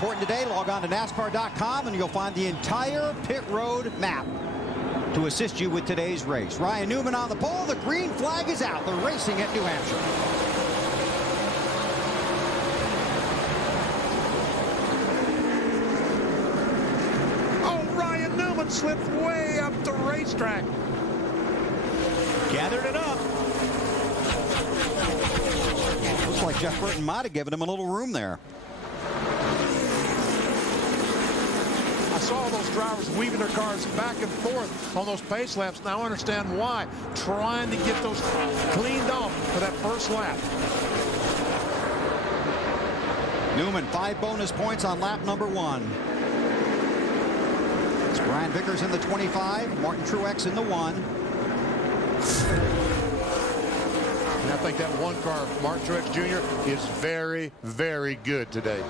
important today. Log on to NASCAR.com and you'll find the entire pit road map to assist you with today's race. Ryan Newman on the pole. The green flag is out. They're racing at New Hampshire. Oh, Ryan Newman slipped way up the racetrack. Gathered it up. Looks like Jeff Burton might have given him a little room there. I saw those drivers weaving their cars back and forth on those pace laps. Now I understand why. Trying to get those cleaned off for that first lap. Newman, 5 bonus points on lap number 1. It's Brian Vickers in the 25, Martin Truex in the 1. And I think that one car, Martin Truex Jr., is very, very good today.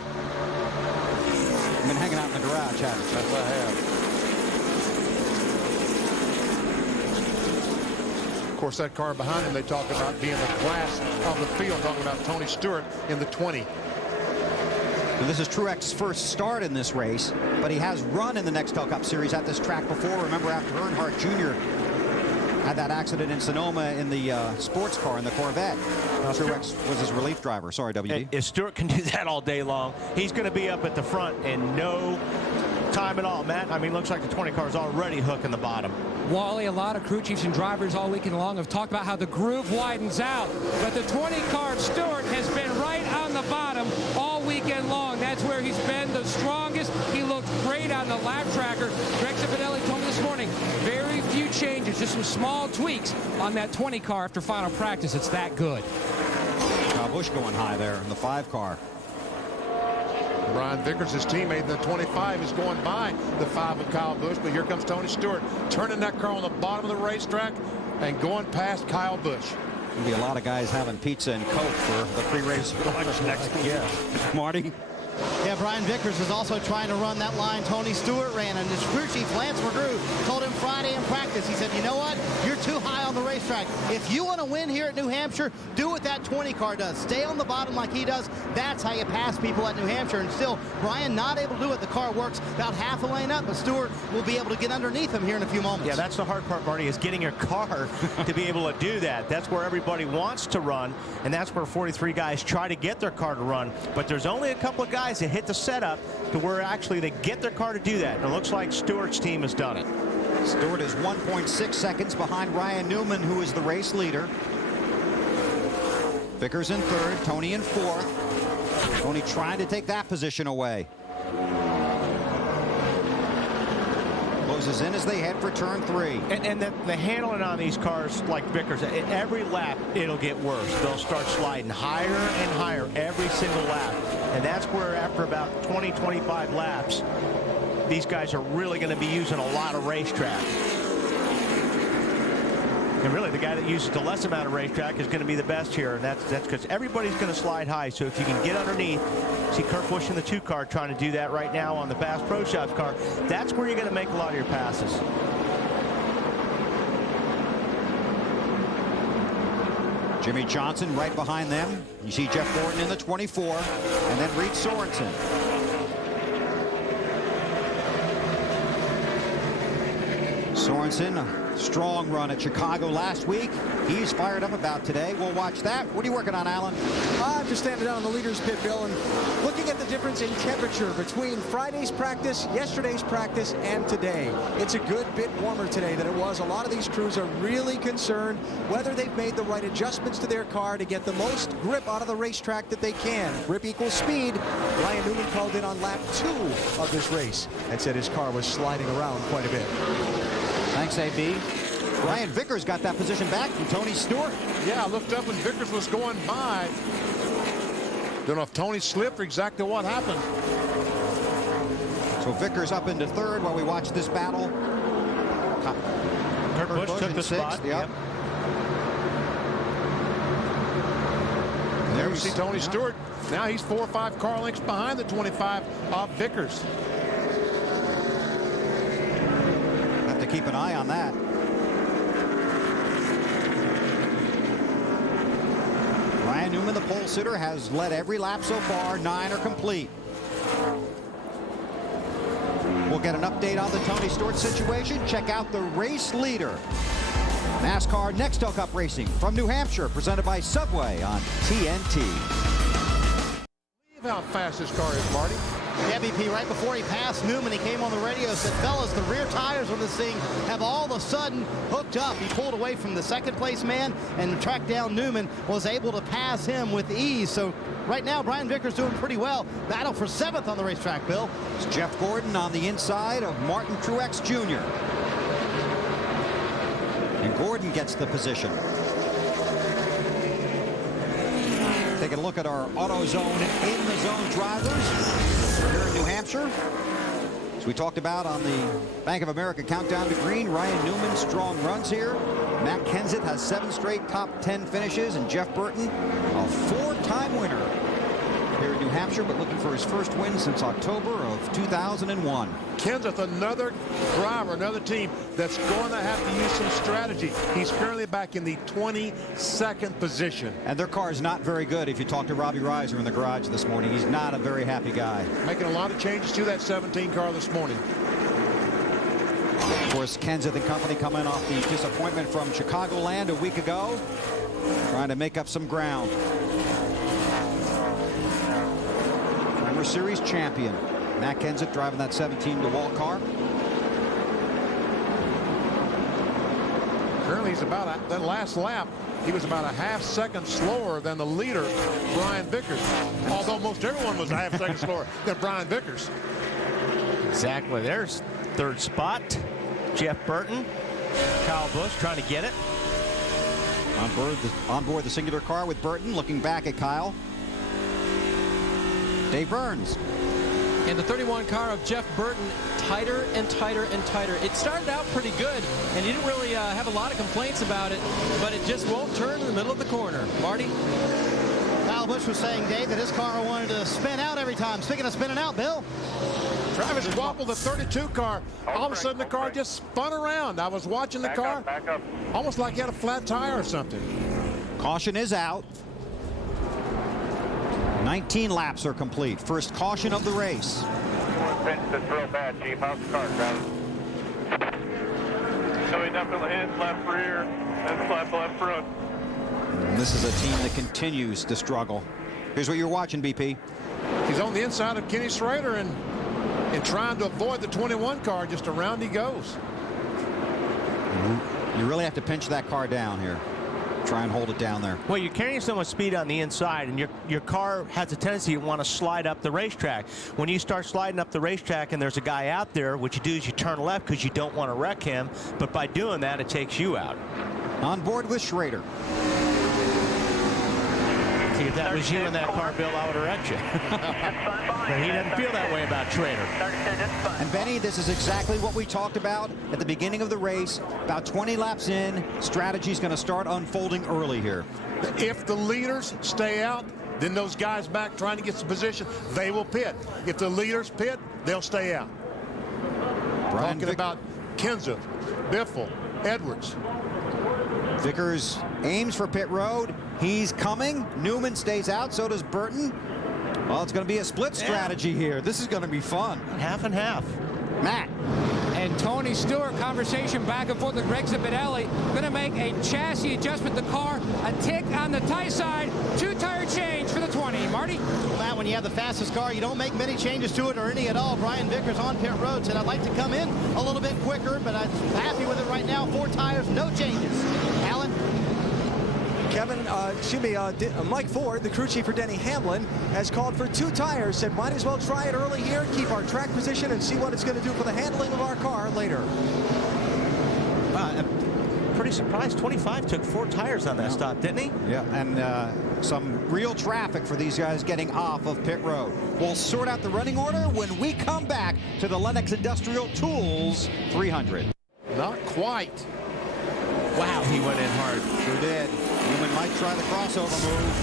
I've been hanging out in the garage, haven't you? Yes, I have. Of course, that car behind him, they talk about being the class of the field, talking about Tony Stewart in the 20. And this is Truex's first start in this race, but he has run in the Nextel Cup Series at this track before. Remember, after Earnhardt Jr. had that accident in Sonoma in the sports car, in the Corvette. Truex was his relief driver. Sorry, WD. If Stewart can do that all day long, he's going to be up at the front in no time at all, Matt. I mean, looks like the 20 car is already hooking the bottom. Wally, a lot of crew chiefs and drivers all weekend long have talked about how the groove widens out, but the 20 car Stewart has been right on the bottom all weekend long. That's where he's been the strongest. He looked great on the lap tracker. Greg Cipanelli told me this morning, very few changes, just some small tweaks on that 20 car after final practice. It's that good. Kyle Busch going high there in the 5 car. Brian Vickers, his teammate in the 25, is going by the 5 of Kyle Busch, but here comes Tony Stewart turning that car on the bottom of the racetrack and going past Kyle Busch. There'll be a lot of guys having pizza and Coke for the pre-race lunch next week. Yeah. Marty? Yeah, Brian Vickers is also trying to run that line Tony Stewart ran, and his crew chief Lance McGrew told him Friday in practice, he said, you know what, you're too high on the racetrack. If you want to win here at New Hampshire, do what that 20 car does. Stay on the bottom like he does. That's how you pass people at New Hampshire. And still, Brian not able to do it. The car works about half a lane up, but Stewart will be able to get underneath him here in a few moments. Yeah, that's the hard part, Marty, is getting your car to be able to do that. That's where everybody wants to run, and that's where 43 guys try to get their car to run. But there's only a couple of guys that hit the setup to where actually they get their car to do that. And it looks like Stewart's team has done it. Stewart is 1.6 seconds behind Ryan Newman, who is the race leader. Vickers in 3rd, Tony in 4th. Tony trying to take that position away. Closes in as they head for turn 3. And the handling on these cars, like Vickers, every lap it'll get worse. They'll start sliding higher and higher every single lap. And that's where after about 20-25 laps, these guys are really going to be using a lot of racetrack. And really, the guy that uses the less amount of racetrack is going to be the best here. And that's because everybody's going to slide high. So if you can get underneath, see Kurt Busch in the 2 car trying to do that right now on the Bass Pro Shops car. That's where you're going to make a lot of your passes. Jimmy Johnson right behind them. You see Jeff Gordon in the 24, and then Reed Sorensen. Sorensen, a strong run at Chicago last week. He's fired up about today. We'll watch that. What are you working on, Alan? I'm just standing down on the leader's pit, Bill, and looking at the difference in temperature between Friday's practice, yesterday's practice, and today. It's a good bit warmer today than it was. A lot of these crews are really concerned whether they've made the right adjustments to their car to get the most grip out of the racetrack that they can. Grip equals speed. Ryan Newman called in on lap 2 of this race and said his car was sliding around quite a bit. Thanks, AB. Ryan Vickers got that position back from Tony Stewart. Yeah, I looked up and Vickers was going by. Don't know if Tony slipped or exactly what happened. So Vickers up into 3rd while we watch this battle. Kurt Busch took the 6th. spot. Yep. There we see Tony Stewart. Now he's 4 or 5 car lengths behind the 25 of Vickers. Have to keep an eye on that. Ryan Newman, the pole sitter, has led every lap so far. 9 are complete. get an update on the Tony Stewart situation, check out the race leader. NASCAR Nextel Cup Racing from New Hampshire, presented by Subway on TNT. Look how fast this car is, Marty. The MVP, right before he passed Newman, he came on the radio, said, fellas, the rear tires on this thing have all of a sudden hooked up. He pulled away from the second place man and tracked down Newman, was able to pass him with ease. So right now, Brian Vickers doing pretty well. Battle for 7th on the racetrack, Bill. It's Jeff Gordon on the inside of Martin Truex Jr. And Gordon gets the position. Taking a look at our AutoZone in the zone drivers here in New Hampshire. As we talked about on the Bank of America Countdown to Green, Ryan Newman, strong runs here. Matt Kenseth has 7 straight top 10 finishes, and Jeff Burton, a 4-time winner here in New Hampshire, but looking for his first win since October of 2001. Kenseth, another driver, another team that's going to have to use some strategy. He's currently back in the 22nd position. And their car is not very good. If you talk to Robbie Reiser in the garage this morning, he's not a very happy guy. Making a lot of changes to that 17 car this morning. Of course, Kenseth and company coming off the disappointment from Chicagoland a week ago, trying to make up some ground. Driver Series champion Matt Kenseth driving that 17 DeWalt car. Currently, he's about that last lap. He was about a half second slower than the leader, Brian Vickers. Although most everyone was a half second slower than Brian Vickers. Exactly. There's 3rd spot. Jeff Burton. Kyle Busch trying to get it. On board the singular car with Burton, looking back at Kyle. Dave Burns. And the 31 car of Jeff Burton, tighter and tighter and tighter. It started out pretty good, and he didn't really have a lot of complaints about it, but it just won't turn in the middle of the corner. Marty? Kyle Busch was saying, Dave, that his car wanted to spin out every time. Speaking of spinning out, Bill. Travis Wapple, the 32 car, all of a sudden the car just spun around. I was watching the car, back up. almost like he had a flat tire or something. Caution is out. 19 laps are complete. First caution of the race. Pinch this real bad, Chief. How's the car, Travis? So he definitely hits left rear and slap left front. And this is a team that continues to struggle. Here's what you're watching, BP. He's on the inside of Kenny Schrader and trying to avoid the 21 car. Just around he goes. You really have to pinch that car down here. Try and hold it down there. Well, you're carrying so much speed on the inside, and your car has a tendency to want to slide up the racetrack. When you start sliding up the racetrack and there's a guy out there, what you do is you turn left because you don't want to wreck him, but by doing that, it takes you out. On board with Schrader. See, if that was you in that car, Bill, I would have wrecked you. But he doesn't feel that way about Schrader. And Benny, this is exactly what we talked about at the beginning of the race. About 20 laps in, strategy's going to start unfolding early here. If the leaders stay out, then those guys back trying to get some position, they will pit. If the leaders pit, they'll stay out. Talking about Kenseth, Biffle, Edwards. Vickers aims for pit road. He's coming. Newman stays out. So does Burton. Well, it's going to be a split strategy here. This is going to be fun. Half and half. Matt. And Tony Stewart, conversation back and forth with Greg Zipadelli, going to make a chassis adjustment to the car, a tick on the tie side, 2-tire change for the 20. Marty? Well, Matt, when you have the fastest car, you don't make many changes to it or any at all. Brian Vickers on pit road said, I'd like to come in a little bit quicker, but I'm happy with it right now. 4 tires, no changes. Alan? Mike Ford, the crew chief for Denny Hamlin, has called for 2 tires, said might as well try it early here, keep our track position, and see what it's going to do for the handling of our car later. I'm pretty surprised. 25 took 4 tires on that stop, didn't he? Yeah, and some real traffic for these guys getting off of pit road. We'll sort out the running order when we come back to the Lenox Industrial Tools 300. Not quite. Wow, he went in hard. Sure did. Newman might try the crossover move.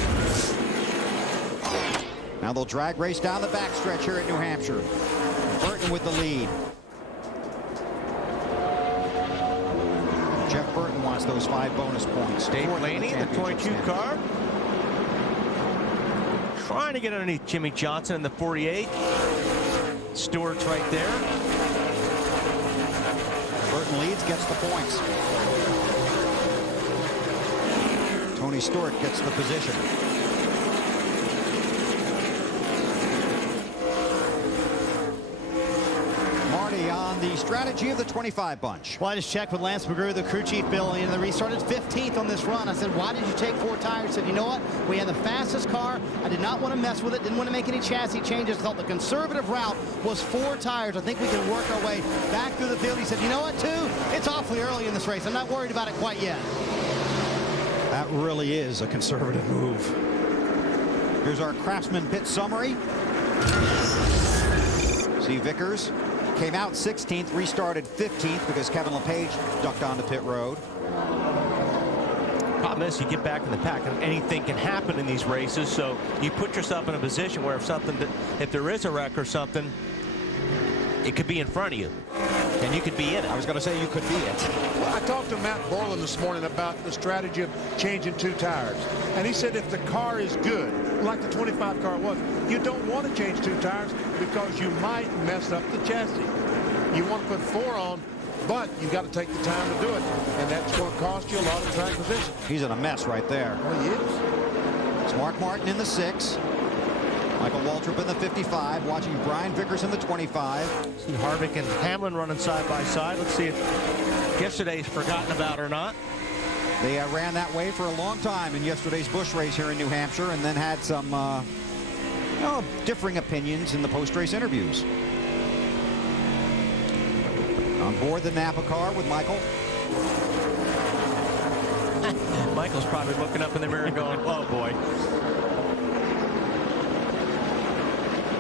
Now they'll drag race down the backstretch here at New Hampshire. Burton with the lead. Jeff Burton wants those 5 bonus points. Dave Blaney in the 22 car. Trying to get underneath Jimmy Johnson in the 48. Stewart's right there. Burton leads, gets the points. Tony Stewart gets the position. Marty on the strategy of the 25 bunch. Well, I just checked with Lance McGrew, the crew chief, Bill, and they restarted 15th on this run. I said, why did you take 4 tires? He said, you know what? We had the fastest car. I did not want to mess with it. Didn't want to make any chassis changes. Thought the conservative route was 4 tires. I think we can work our way back through the field. He said, you know what, 2? It's awfully early in this race. I'm not worried about it quite yet. That really is a conservative move. Here's our Craftsman pit summary. See Vickers came out 16th, restarted 15th because Kevin LePage ducked onto pit road. Problem is, you get back in the pack, and anything can happen in these races. So you put yourself in a position where if there is a wreck or something, it could be in front of you, and you could be in it. I was going to say you could be it. Well, I talked to Matt Borland this morning about the strategy of changing 2 tires. And he said if the car is good, like the 25 car was, you don't want to change 2 tires because you might mess up the chassis. You want to put 4 on, but you got to take the time to do it. And that's going to cost you a lot of track position. He's in a mess right there. Well, he is. It's Mark Martin in the 6. Michael Waltrip in the 55, watching Brian Vickers in the 25. See Harvick and Hamlin running side by side. Let's see if yesterday's forgotten about or not. They ran that way for a long time in yesterday's Busch race here in New Hampshire, and then had some differing opinions in the post-race interviews. On board the Napa car with Michael. Michael's probably looking up in the mirror going, oh boy.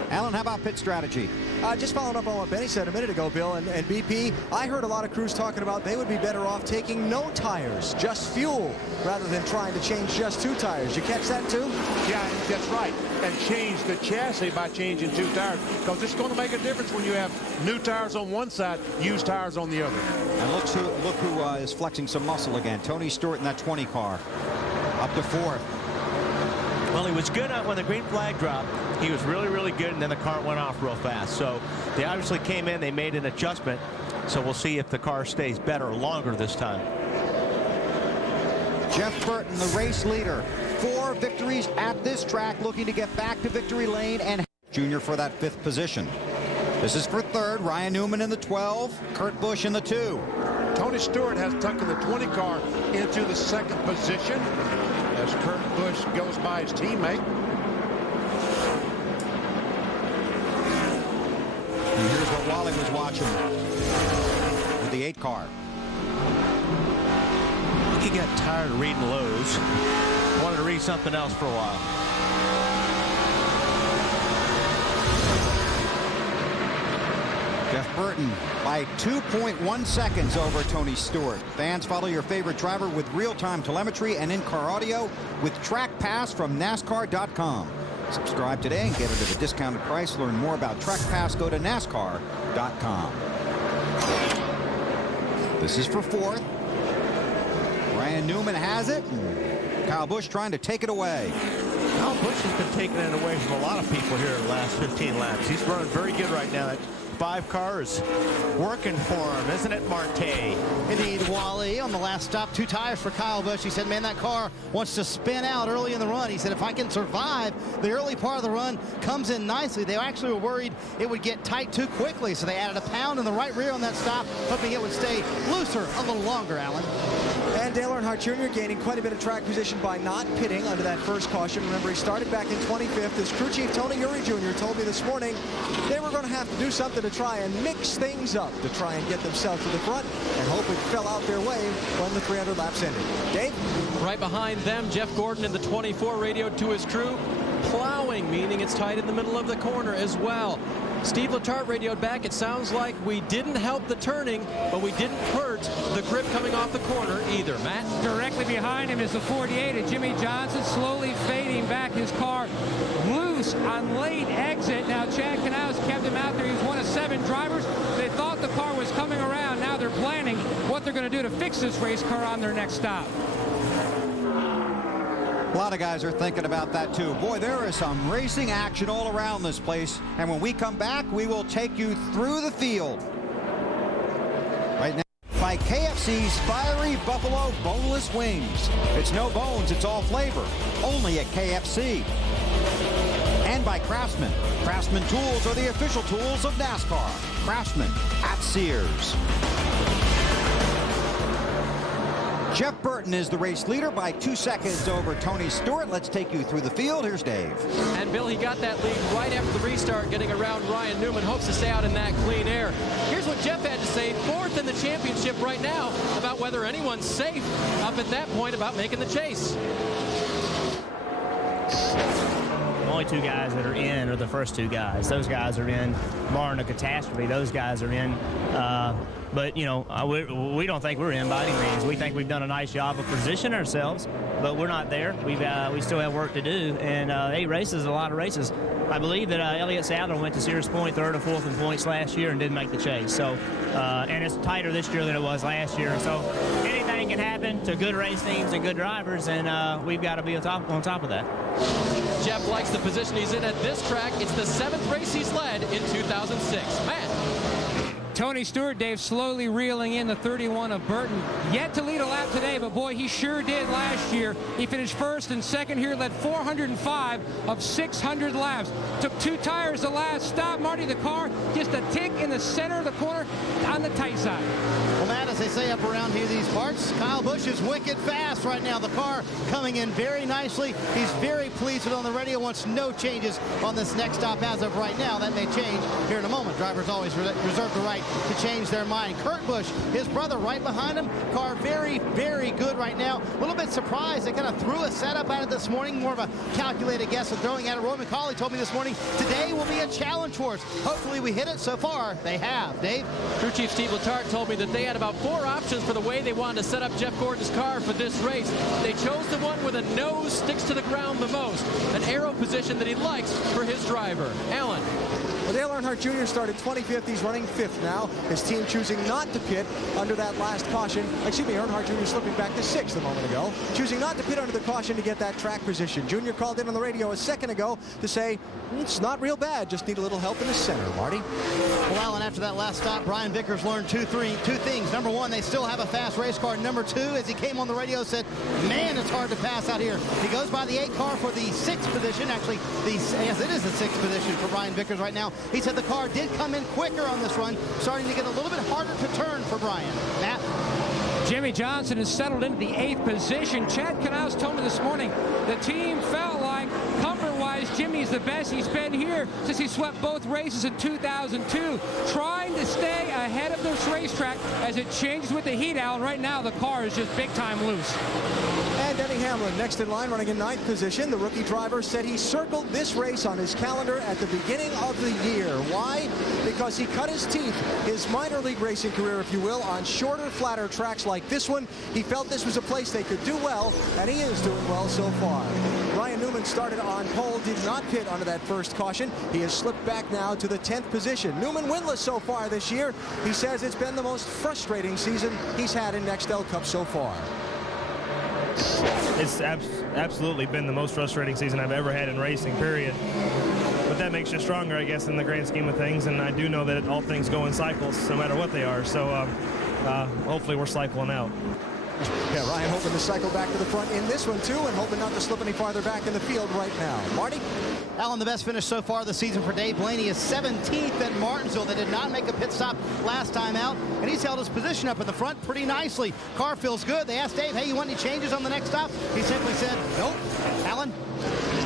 Alan, how about pit strategy? Just following up on what Benny said a minute ago, Bill, and BP, I heard a lot of crews talking about they would be better off taking no tires, just fuel, rather than trying to change just 2 tires. You catch that too? Yeah, that's right. And change the chassis by changing 2 tires, because it's going to make a difference when you have new tires on one side, used tires on the other. And look who is flexing some muscle again. Tony Stewart in that 20 car, up to 4th. Well, he was good when the green flag dropped. He was really, really good, and then the car went off real fast. So they obviously came in, they made an adjustment. So we'll see if the car stays better or longer this time. Jeff Burton, the race leader. 4 victories at this track, looking to get back to victory lane, and Jr. for that 5th position. This is for 3rd. Ryan Newman in the 12. Kurt Busch in the 2. Tony Stewart has tucked the 20 car into the 2nd position as Kurt Busch goes by his teammate. And here's what Wally was watching with the 8 car. I think he got tired of reading Lowe's. Wanted to read something else for a while. Jeff Burton by 2.1 seconds over Tony Stewart. Fans, follow your favorite driver with real-time telemetry and in-car audio with Track Pass from NASCAR.com. Subscribe today and get it at a discounted price. Learn more about Track Pass. Go to NASCAR.com. This is for 4th. Ryan Newman has it. And Kyle Busch trying to take it away. Kyle Busch has been taking it away from a lot of people here in the last 15 laps. He's running very good right now. That 5 car is working for him, isn't it, Marte? Indeed, Wally, on the last stop, 2 tires for Kyle Busch. He said, man, that car wants to spin out early in the run. He said, if I can survive the early part of the run, comes in nicely. They actually were worried it would get tight too quickly, so they added a pound in the right rear on that stop, hoping it would stay looser a little longer, Alan. And Dale Earnhardt Jr. gaining quite a bit of track position by not pitting under that first caution. Remember, he started back in 25th. His crew chief, Tony Uri Jr., told me this morning they were going to have to do something to try and mix things up, to try and get themselves to the front, and hope it fell out their way when the 300 laps ended. Dave? Right behind them, Jeff Gordon in the 24 radioed to his crew. Plowing, meaning it's tight in the middle of the corner as well. Steve Letarte radioed back, it sounds like we didn't help the turning, but we didn't hurt the grip coming off the corner either. Matt? Directly behind him is the 48, and Jimmy Johnson slowly fading back. His car loose on late exit. Now Chad Knaus kept him out there. He was one of 7 drivers. They thought the car was coming around. Now they're planning what they're going to do to fix this race car on their next stop. A lot of guys are thinking about that too. Boy, there is some racing action all around this place. And when we come back, we will take you through the field. Right now, by KFC's Fiery Buffalo Boneless Wings. It's no bones, it's all flavor. Only at KFC. And by Craftsman. Craftsman tools are the official tools of NASCAR. Craftsman at Sears. Jeff Burton is the race leader by 2 seconds over Tony Stewart. Let's take you through the field. Here's Dave. And Bill, he got that lead right after the restart, getting around Ryan Newman. Hopes to stay out in that clean air. Here's what Jeff had to say, fourth in the championship right now, about whether anyone's safe up at that point about making the chase. The only two guys that are in are the first two guys. Those guys are in, barring a catastrophe. Those guys are in. But, you know, we don't think we're in by any means. We think we've done a nice job of positioning ourselves, but we're not there. We still have work to do, and 8 races is a lot of races. I believe that Elliott Sadler went to Sears Point 3rd or 4th in points last year and didn't make the chase. So, and it's tighter this year than it was last year. So anything can happen to good race teams and good drivers, and we've got to be on top of that. Jeff likes the position he's in at this track. It's the 7th race he's led in 2006. Matt. Tony Stewart, Dave, slowly reeling in the 31 of Burton. Yet to lead a lap today, but boy, he sure did last year. He finished first and second here, led 405 of 600 laps. Took 2 tires the last stop. Marty, the car just a tick in the center of the corner on the tight side. Well, Matt, as they say up around here these parts, Kyle Busch is wicked fast right now. The car coming in very nicely. He's very pleased with it on the radio. Wants no changes on this next stop as of right now. That may change here in a moment. Drivers always reserve the right to change their mind. Kurt Busch, his brother, right behind him. Car very, very good right now. A little bit surprised. They kind of threw a setup at it this morning. More of a calculated guess of throwing at it. Roy McCauley told me this morning, today will be a challenge for us. Hopefully we hit it. So far, they have. Dave? Crew Chief Steve Letarte told me that they had about 4 options for the way they wanted to set up Jeff Gordon's car for this race. They chose the one where the nose sticks to the ground the most, an aero position that he likes for his driver. Alan. Well, Dale Earnhardt Jr. started 25th. He's running 5th now. His team choosing not to pit under that last caution. Excuse me, Earnhardt Jr. slipping back to 6th a moment ago. Choosing not to pit under the caution to get that track position. Jr. called in on the radio a second ago to say, it's not real bad. Just need a little help in the center, Marty. Well, Alan, after that last stop, Brian Vickers learned two things. Number one, they still have a fast race car. Number two, as he came on the radio, said, man, it's hard to pass out here. He goes by the 8 car for the 6th position. Actually, yes, it is the 6th position for Brian Vickers right now. He said the car did come in quicker on this run, starting to get a little bit harder to turn for Brian. Matt? Jimmy Johnson has settled into the 8th position. Chad Knaus told me this morning the team felt like comfort-wise Jimmy's the best he's been here since he swept both races in 2002. Trying to stay ahead of this racetrack as it changes with the heat out. Right now the car is just big time loose. And Denny Hamlin next in line, running in 9th position. The rookie driver said he circled this race on his calendar at the beginning of the year. Why? Because he cut his teeth, his minor league racing career, if you will, on shorter, flatter tracks like this one. He felt this was a place they could do well, and he is doing well so far. Ryan Newman started on pole, did not pit under that first caution. He has slipped back now to the 10th position. Newman winless so far this year. He says it's been the most frustrating season he's had in Nextel Cup so far. It's absolutely been the most frustrating season I've ever had in racing, period. But that makes you stronger, I guess, in the grand scheme of things. And I do know that all things go in cycles, no matter what they are. So hopefully we're cycling out. Yeah, Ryan hoping to cycle back to the front in this one, too, and hoping not to slip any farther back in the field right now. Marty? Alan, the best finish so far this season for Dave Blaney is 17th at Martinsville. They did not make a pit stop last time out, and he's held his position up in the front pretty nicely. Car feels good. They asked Dave, hey, you want any changes on the next stop? He simply said, nope. Alan?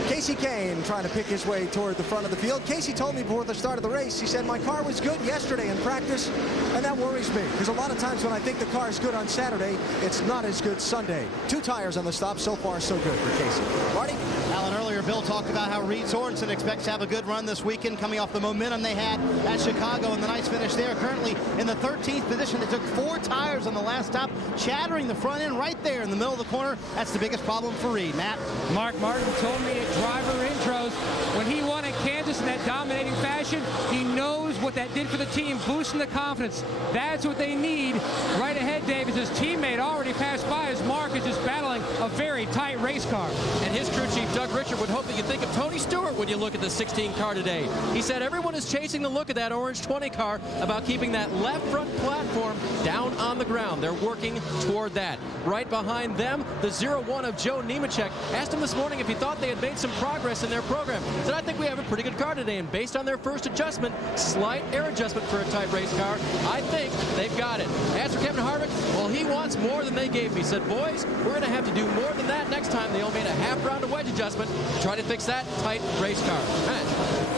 Casey Kane trying to pick his way toward the front of the field. Casey told me before the start of the race, he said, my car was good yesterday in practice, and that worries me, because a lot of times when I think the car is good on Saturday, it's not as good Sunday. 2 tires on the stop. So far, so good for Casey. Marty? Alan, earlier Bill talked about how Reed Sorensen expects to have a good run this weekend, coming off the momentum they had at Chicago and the nice finish there. Currently in the 13th position. They took 4 tires on the last stop, chattering the front end right there in the middle of the corner. That's the biggest problem for Reed. Matt? Mark Martin told me at driver intros when he won at Kansas in that dominating fashion. He knows what that did for the team, boosting the confidence. That's what they need. Right ahead, Dave, is his teammate already passed by as Mark is just battling a very tight race car. And his crew chief, Doug Richard, would hope that you think of Tony Stewart when you look at the 16 car today. He said everyone is chasing the look of that orange 20 car about keeping that left front platform down on the ground. They're working toward that. Right behind them, the 01 of Joe Nemechek. Asked him this morning if he thought they had made some progress in their program. He said, I think we have a pretty good car today, and based on their first adjustment, slight air adjustment for a tight race car, I think they've got it. As for Kevin Harvick, well, he wants more than they gave me. He said, boys, we're going to have to do more than that next time. They only made a half round of wedge adjustment to try to fix that tight race car.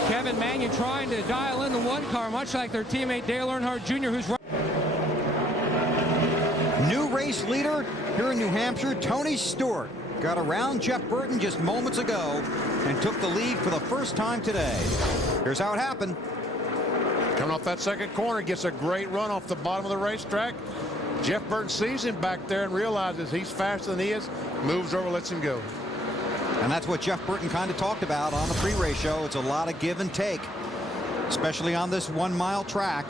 Kevin Magnuson trying to dial in the one car, much like their teammate Dale Earnhardt Jr., who's right. New race leader here in New Hampshire, Tony Stewart, got around Jeff Burton just moments ago and took the lead for the first time today. Here's how it happened. Coming off that second corner, gets a great run off the bottom of the racetrack. Jeff Burton sees him back there and realizes he's faster than he is, moves over, lets him go. And that's what Jeff Burton kind of talked about on the pre-race show. It's a lot of give and take, especially on this 1 mile track.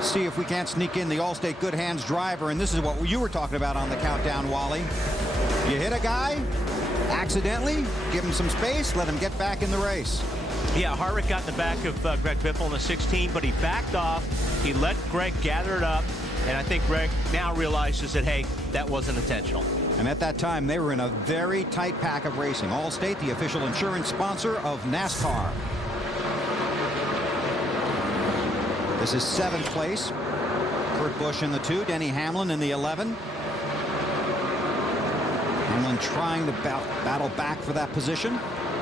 See if we can't sneak in the Allstate Good Hands driver. And this is what you were talking about on the countdown, Wally. You hit a guy accidentally, give him some space, let him get back in the race. Yeah, Harvick got in the back of Greg Biffle in the 16, but he backed off. He let Greg gather it up. And I think Greg now realizes that, hey, that wasn't intentional. And at that time, they were in a very tight pack of racing. Allstate, the official insurance sponsor of NASCAR. This is 7th place. Kurt Busch in the 2, Denny Hamlin in the 11. Hamlin trying to battle back for that position.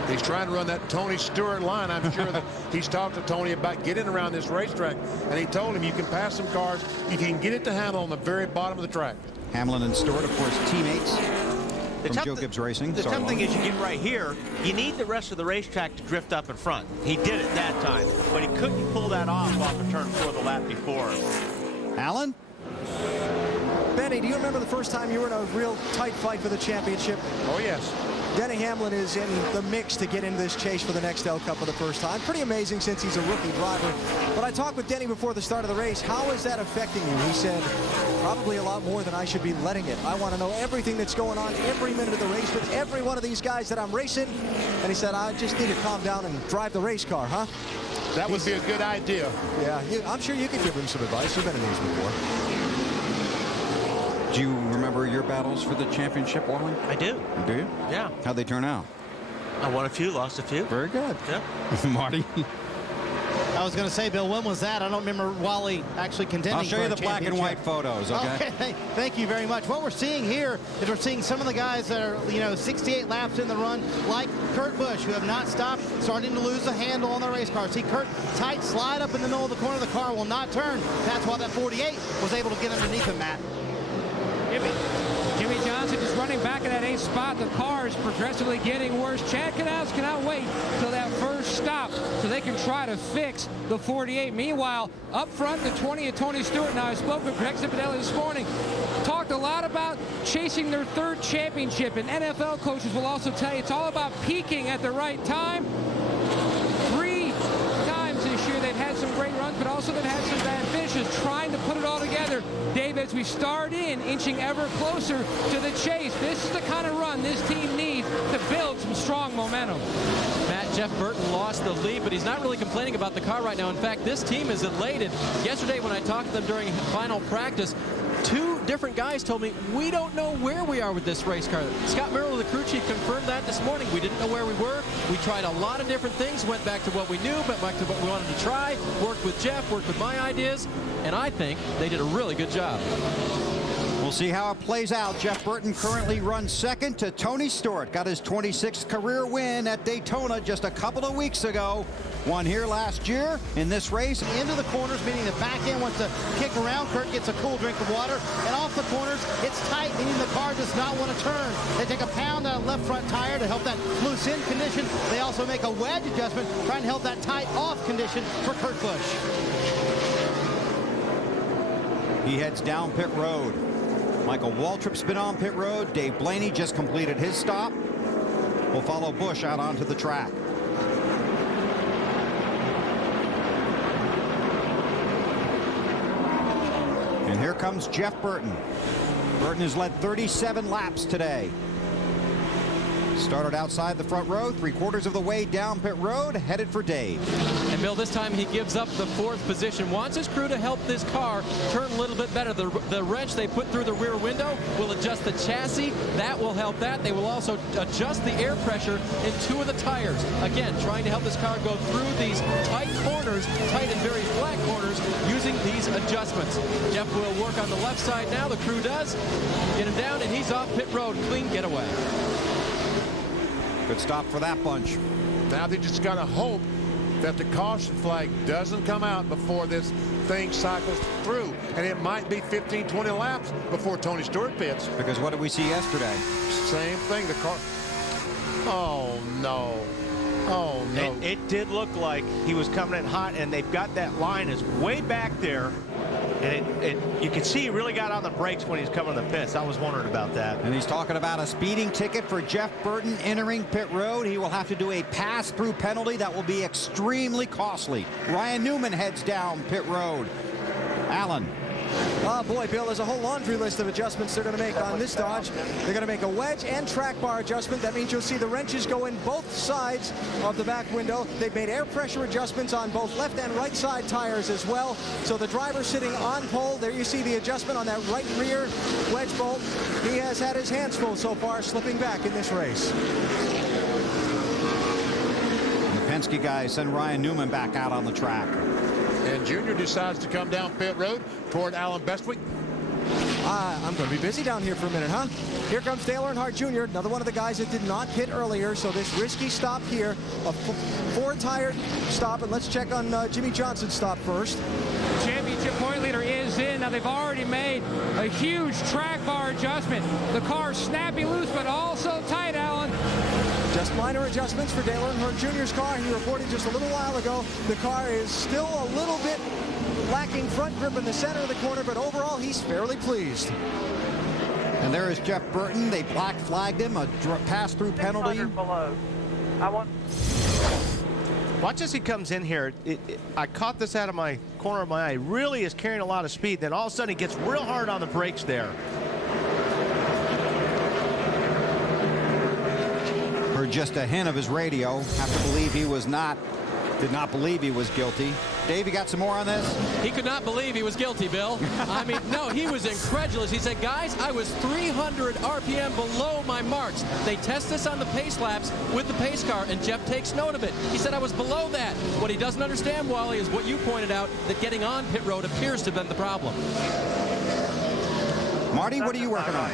He's trying to run that Tony Stewart line. I'm sure that he's talked to Tony about getting around this racetrack, and he told him you can pass some cars if you can get it to Hamlin on the very bottom of the track. Hamlin and Stewart, of course, teammates from Joe Gibbs Racing. The tough thing is you get right here, you need the rest of the racetrack to drift up in front. He did it that time, but he couldn't pull that off the turn 4 the lap before. Allen? Benny, do you remember the first time you were in a real tight fight for the championship? Oh, yes. Denny Hamlin is in the mix to get into this chase for the Nextel Cup for the first time. Pretty amazing since he's a rookie driver. But I talked with Denny before the start of the race. How is that affecting you? He said, probably a lot more than I should be letting it. I want to know everything that's going on every minute of the race with every one of these guys that I'm racing. And he said, I just need to calm down and drive the race car, huh? That would be a good idea. Yeah, I'm sure you could give him some advice. You've been in these before. Do you remember your battles for the championship, Wally? I do. Do you? Yeah. How'd they turn out? I won a few, lost a few. Very good. Yeah. Marty? I was going to say, Bill, when was that? I don't remember Wally actually contending. I'll show you the black and white photos, okay? Okay, thank you very much. What we're seeing here is we're seeing some of the guys that are, 68 laps in the run, like Kurt Busch, who have not stopped, starting to lose the handle on the race car. See Kurt tight slide up in the middle of the corner. The car will not turn. That's why that 48 was able to get underneath him, Matt. Jimmy Johnson just running back in that 8th spot. The car is progressively getting worse. Chad Canals cannot wait till that first stop so they can try to fix the 48. Meanwhile, up front, the 20 of Tony Stewart. Now, I spoke with Greg Zipadelli this morning. Talked a lot about chasing their 3rd championship, and NFL coaches will also tell you it's all about peaking at the right time. 3 times this year they've had some great runs, but also they've had some bad finishes, trying to put it all together. Dave, as we start inching ever closer to the chase, this is the kind of run this team needs to build some strong momentum. Matt, Jeff Burton lost the lead, but he's not really complaining about the car right now. In fact, this team is elated. Yesterday when I talked to them during final practice, 2 different guys told me, we don't know where we are with this race car. Scott Merrill, the crew chief, confirmed that this morning. We didn't know where we were. We tried a lot of different things, went back to what we knew, but back to what we wanted to try, worked with Jeff, worked with my ideas, and I think they did a really good job. We'll see how it plays out. Jeff Burton currently runs 2nd to Tony Stewart. Got his 26th career win at Daytona just a couple of weeks ago. Won here last year in this race. Into the corners, meaning the back end wants to kick around. Kurt gets a cool drink of water. And off the corners, it's tight, meaning the car does not want to turn. They take a pound out of left front tire to help that loose in condition. They also make a wedge adjustment, trying to help that tight off condition for Kurt Busch. He heads down pit road. Michael Waltrip's been on pit road. Dave Blaney just completed his stop. We'll follow Busch out onto the track. And here comes Jeff Burton. Burton has led 37 laps today. Started outside the front row, 3/4 of the way down pit road, headed for Dave. And Bill, this time he gives up the 4th position. Wants his crew to help this car turn a little bit better. The wrench they put through the rear window will adjust the chassis. That will help that. They will also adjust the air pressure in 2 of the tires. Again, trying to help this car go through these tight corners, tight and very flat corners, using these adjustments. Jeff will work on the left side now. The crew does. Get him down, and he's off pit road. Clean getaway. Good stop for that bunch. Now they just got to hope that the caution flag doesn't come out before this thing cycles through. And it might be 15, 20 laps before Tony Stewart pits. Because what did we see yesterday? Same thing. The car. Oh, no. Oh, no. It did look like he was coming in hot, and they've got that line is way back there. And you can see he really got on the brakes when he's coming to the pits. I was wondering about that. And he's talking about a speeding ticket for Jeff Burton entering pit road. He will have to do a pass-through penalty that will be extremely costly. Ryan Newman heads down pit road. Alan. Oh boy, Bill, there's a whole laundry list of adjustments they're going to make on this Dodge. They're going to make a wedge and track bar adjustment. That means you'll see the wrenches go in both sides of the back window. They've made air pressure adjustments on both left and right side tires as well. So the driver sitting on pole, there you see the adjustment on that right rear wedge bolt. He has had his hands full so far, slipping back in this race. And the Penske guys send Ryan Newman back out on the track. And Junior decides to come down pit road toward Alan Bestwick. I'm going to be busy down here for a minute, huh? Here comes Dale Earnhardt Jr., another one of the guys that did not pit earlier. So this risky stop here, a 4-tire stop. And let's check on Jimmy Johnson's stop first. Championship point leader is in. Now they've already made a huge track bar adjustment. The car's snappy loose, but also tight, Alan. Just minor adjustments for Dale Earnhardt Jr.'s car. He reported just a little while ago the car is still a little bit lacking front grip in the center of the corner, but overall he's fairly pleased. And there is Jeff Burton. They black flagged him, a pass-through penalty. Below. Watch as he comes in here. I caught this out of my corner of my eye. He really is carrying a lot of speed. Then all of a sudden he gets real hard on the brakes there. Heard just a hint of his radio. Have to believe he was not. Did not believe he was guilty. Dave, you got some more on this? He could not believe he was guilty, Bill. I mean, no, he was incredulous. He said, guys, I was 300 RPM below my marks. They test this on the pace laps with the pace car, and Jeff takes note of it. He said, I was below that. What he doesn't understand, Wally, is what you pointed out, that getting on pit road appears to have been the problem. Marty, what are you working on?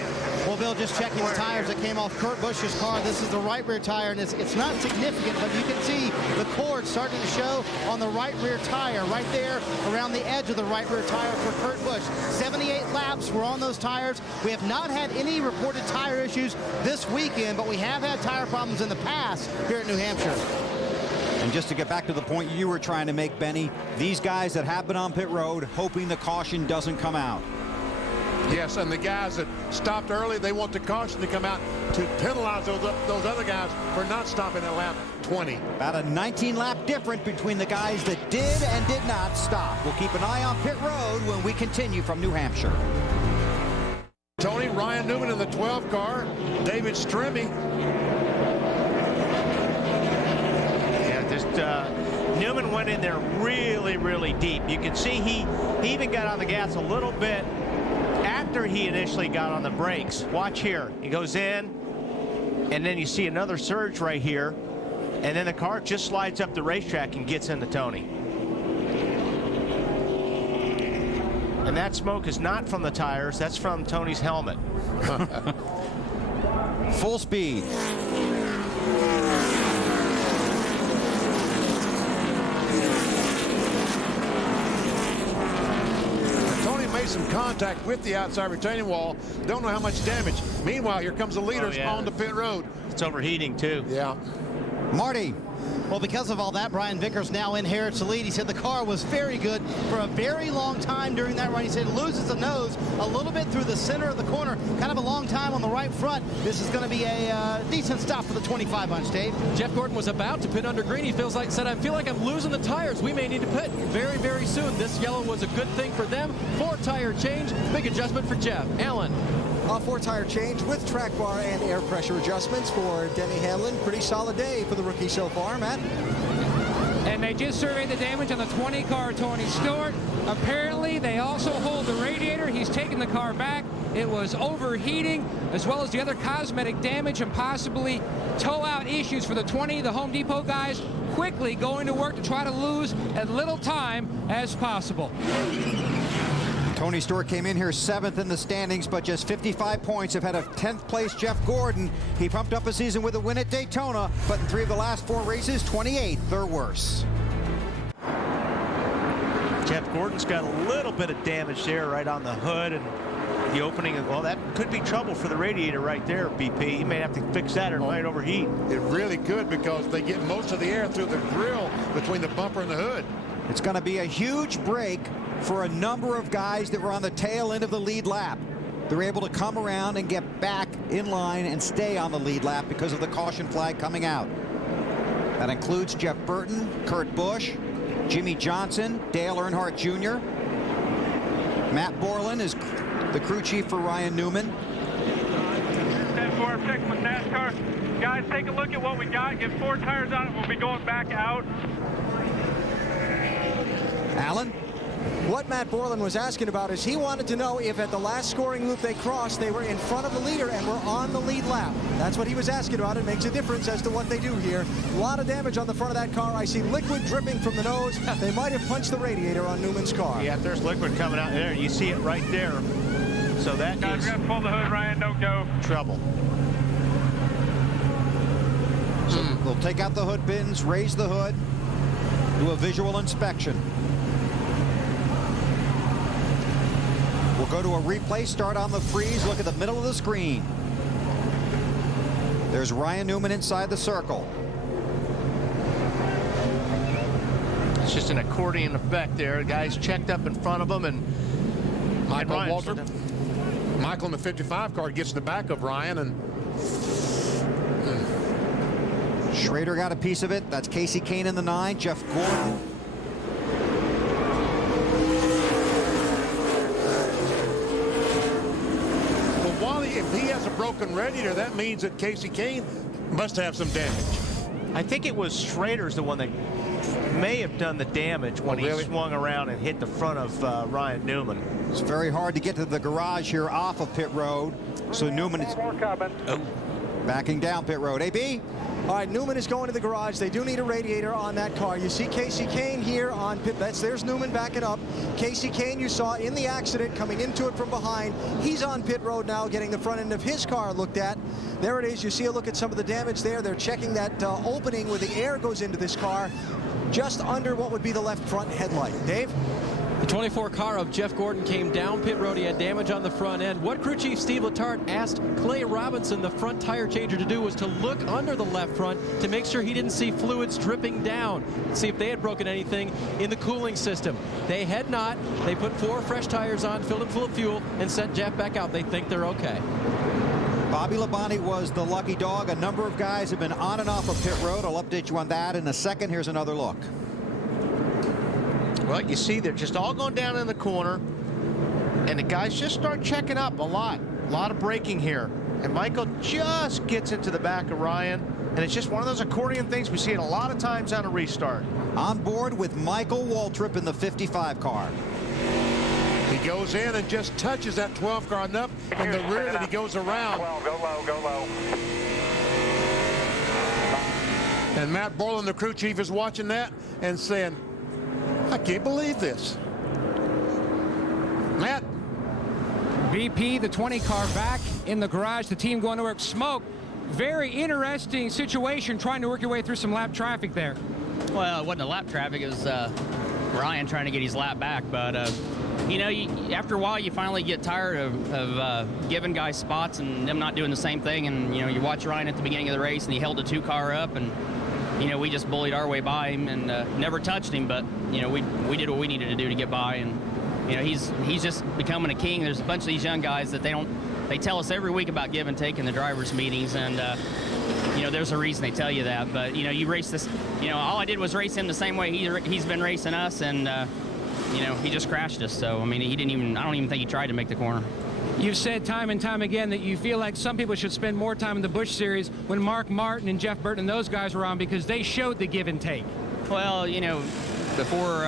Well, Bill, just checking the tires that came off Kurt Busch's car. This is the right rear tire, and it's not significant, but you can see the cord starting to show on the right rear tire, right there around the edge of the right rear tire for Kurt Busch. 78 laps were on those tires. We have not had any reported tire issues this weekend, but we have had tire problems in the past here at New Hampshire. And just to get back to the point you were trying to make, Benny, these guys that have been on pit road hoping the caution doesn't come out. Yes, and the guys that stopped early, they want the caution to come out to penalize those other guys for not stopping at lap 20. About a 19-lap difference between the guys that did and did not stop. We'll keep an eye on pit road when we continue from New Hampshire. Tony, Ryan Newman in the 12 car, David Stremme. Yeah, just Newman went in there really, really deep. You can see he even got on the gas a little bit after he initially got on the brakes. Watch here. He goes in, and then you see another surge right here, and then the car just slides up the racetrack and gets into Tony. And that smoke is not from the tires. That's from Tony's helmet. Full speed. Made some contact with the outside retaining wall. Don't know how much damage. Meanwhile, here comes the leaders on the pit road. It's overheating too. Yeah. Marty, Well, because of all that, Brian Vickers now inherits the lead. He said the car was very good for a very long time during that run. He said it loses the nose a little bit through the center of the corner, kind of a long time on the right front. This is going to be a decent stop for the 25 bunch, Dave. Jeff Gordon was about to pit under green. He said, I feel like I'm losing the tires. We may need to pit very, very soon. This yellow was a good thing for them. 4-tire change. Big adjustment for Jeff. Alan. A 4-tire change with track bar and air pressure adjustments for Denny Hamlin. Pretty solid day for the rookie so far, Matt. And they just surveyed the damage on the 20 car, Tony Stewart. Apparently, they also hold the radiator. He's taken the car back. It was overheating, as well as the other cosmetic damage and possibly tow-out issues for the 20. The Home Depot guys quickly going to work to try to lose as little time as possible. Tony Stewart came in here 7th in the standings, but just 55 points. Have had a 10th place Jeff Gordon. He pumped up a season with a win at Daytona, but in 3 of the last 4 races, 28th or worse. Jeff Gordon's got a little bit of damage there right on the hood and the opening. Well, that could be trouble for the radiator right there, BP. You may have to fix that or it might overheat. It really could, because they get most of the air through the grill between the bumper and the hood. It's going to be a huge break for a number of guys that were on the tail end of the lead lap. They're able to come around and get back in line and stay on the lead lap because of the caution flag coming out. That includes Jeff Burton, Kurt Busch, Jimmy Johnson, Dale Earnhardt Jr. Matt Borland is the crew chief for Ryan Newman. 10-4-6 with NASCAR. Guys, take a look at what we got. Get 4 tires on it. We'll be going back out. Alan? What Matt Borland was asking about is he wanted to know if at the last scoring loop they crossed, they were in front of the leader and were on the lead lap. That's what he was asking about. It makes a difference as to what they do here. A lot of damage on the front of that car. I see liquid dripping from the nose. They might have punched the radiator on Newman's car. Yeah, there's liquid coming out there. You see it right there. So that Guys, is we're gonna pull the hood, Ryan. Don't go. trouble. So they'll take out the hood bins, raise the hood, do a visual inspection. We'll go to a replay, start on the freeze, look at the middle of the screen. There's Ryan Newman inside the circle. It's just an accordion effect there. The guy's checked up in front of him, and Michael Ryan Walter. Michael in the 55 car gets in the back of Ryan, and Schrader got a piece of it. That's Casey Kane in the 9, Jeff Gordon. if he has a broken radiator, that means that Casey Kane must have some damage. I think it was Schrader's the one that may have done the damage when he swung around and hit the front of Ryan Newman. It's very hard to get to the garage here off of pit road. So Newman is backing down pit road. AB? All right, Newman is going to the garage. They do need a radiator on that car. You see Casey Kane here on pit. There's Newman backing up. Casey Kane, you saw in the accident coming into it from behind. He's on pit road now, getting the front end of his car looked at. There it is. You see a look at some of the damage there. They're checking that opening where the air goes into this car, just under what would be the left front headlight. Dave? The 24 car of Jeff Gordon came down pit road. He had damage on the front end. What crew chief Steve Letarte asked Clay Robinson, the front tire changer, to do was to look under the left front to make sure he didn't see fluids dripping down, see if they had broken anything in the cooling system. They had not. They put 4 fresh tires on, filled them full of fuel, and sent Jeff back out. They think they're okay. Bobby Labonte was the lucky dog. A number of guys have been on and off of pit road. I'll update you on that in a second. Here's another look. Well, you see they're just all going down in the corner, and the guys just start checking up a lot of braking here. And Michael just gets into the back of Ryan, and it's just one of those accordion things we see it a lot of times on a restart. On board with Michael Waltrip in the 55 car. He goes in and just touches that 12 car enough in the rear that he goes around. Go low. And Matt Borland, the crew chief, is watching that and saying, I can't believe this. Matt. VP, the 20 car back in the garage, the team going to work. Smoke, very interesting situation trying to work your way through some lap traffic there. Well, it wasn't a lap traffic, it was Ryan trying to get his lap back, but you know, after a while you finally get tired of giving guys spots and them not doing the same thing, and you know, you watch Ryan at the beginning of the race and he held the 2 car up, and you know, we just bullied our way by him and never touched him. But, you know, we did what we needed to do to get by. And, you know, he's just becoming a king. There's a bunch of these young guys that they tell us every week about give and take in the drivers' meetings. And, you know, there's a reason they tell you that. But, you know, you race this, you know, all I did was race him the same way he's been racing us. And, you know, he just crashed us. So, I mean, I don't even think he tried to make the corner. You've said time and time again that you feel like some people should spend more time in the Busch Series when Mark Martin and Jeff Burton and those guys were on, because they showed the give and take. Well, you know, before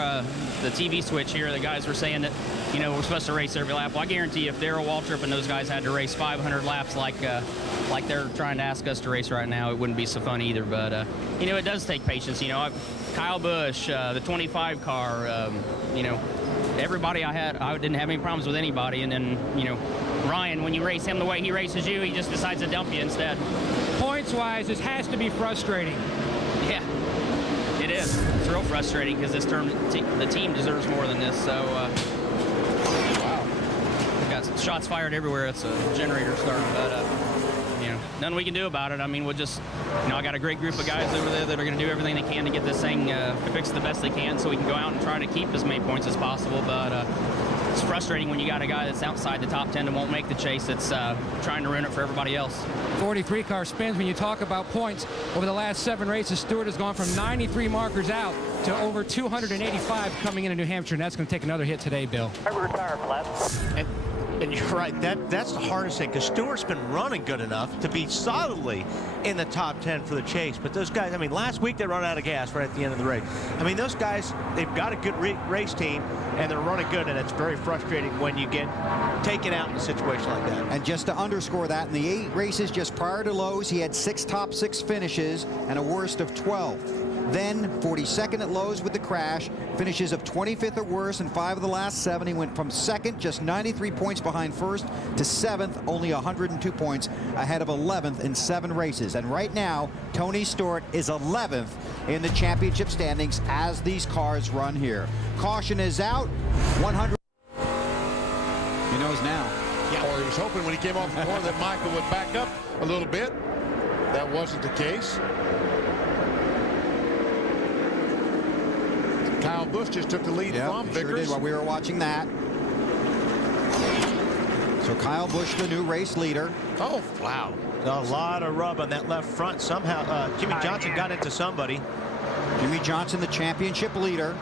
the TV switch here, the guys were saying that, you know, we're supposed to race every lap. Well, I guarantee you, if Darrell Waltrip and those guys had to race 500 laps like they're trying to ask us to race right now, it wouldn't be so fun either. But, you know, it does take patience. You know, Kyle Busch, the 25 car, you know, everybody I didn't have any problems with anybody. And then, you know, Ryan, when you race him the way he races you, he just decides to dump you instead. Points-wise, this has to be frustrating. Yeah, it is. It's real frustrating because this term, the team deserves more than this. So, wow. We've got shots fired everywhere. It's a generator starting, but, you know, nothing we can do about it. I mean, we'll just, you know, I got a great group of guys over there that are going to do everything they can to get this thing fixed the best they can so we can go out and try to keep as many points as possible. But it's frustrating when you got a guy that's outside the top 10 and won't make the chase, that's trying to ruin it for everybody else. 43 car spins. When you talk about points, over the last 7 races, Stewart has gone from 93 markers out to over 285 coming into New Hampshire, and that's going to take another hit today, Bill. And you're right, that's the hardest thing, because Stewart's been running good enough to be solidly in the top 10 for the chase. But those guys, I mean, last week they run out of gas right at the end of the race. I mean, those guys, they've got a good race team, and they're running good, and it's very frustrating when you get taken out in a situation like that. And just to underscore that, in the 8 races just prior to Lowe's, he had 6 top 6 finishes and a worst of 12. Then 42nd at Lowe's with the crash, finishes of 25th or worse in 5 of the last 7. He went from 2nd, just 93 points behind 1st, to 7th, only 102 points ahead of 11th in 7 races. And right now, Tony Stewart is 11th in the championship standings as these cars run here. Caution is out. 100. He knows now. Yeah, or he was hoping when he came off the corner that Michael would back up a little bit. That wasn't the case. Kyle Busch just took the lead from Vickers. Sure did while we were watching that. So Kyle Busch, the new race leader. Oh, wow. A lot of rub on that left front. Somehow Jimmy Johnson got into somebody. Jimmy Johnson, the championship leader.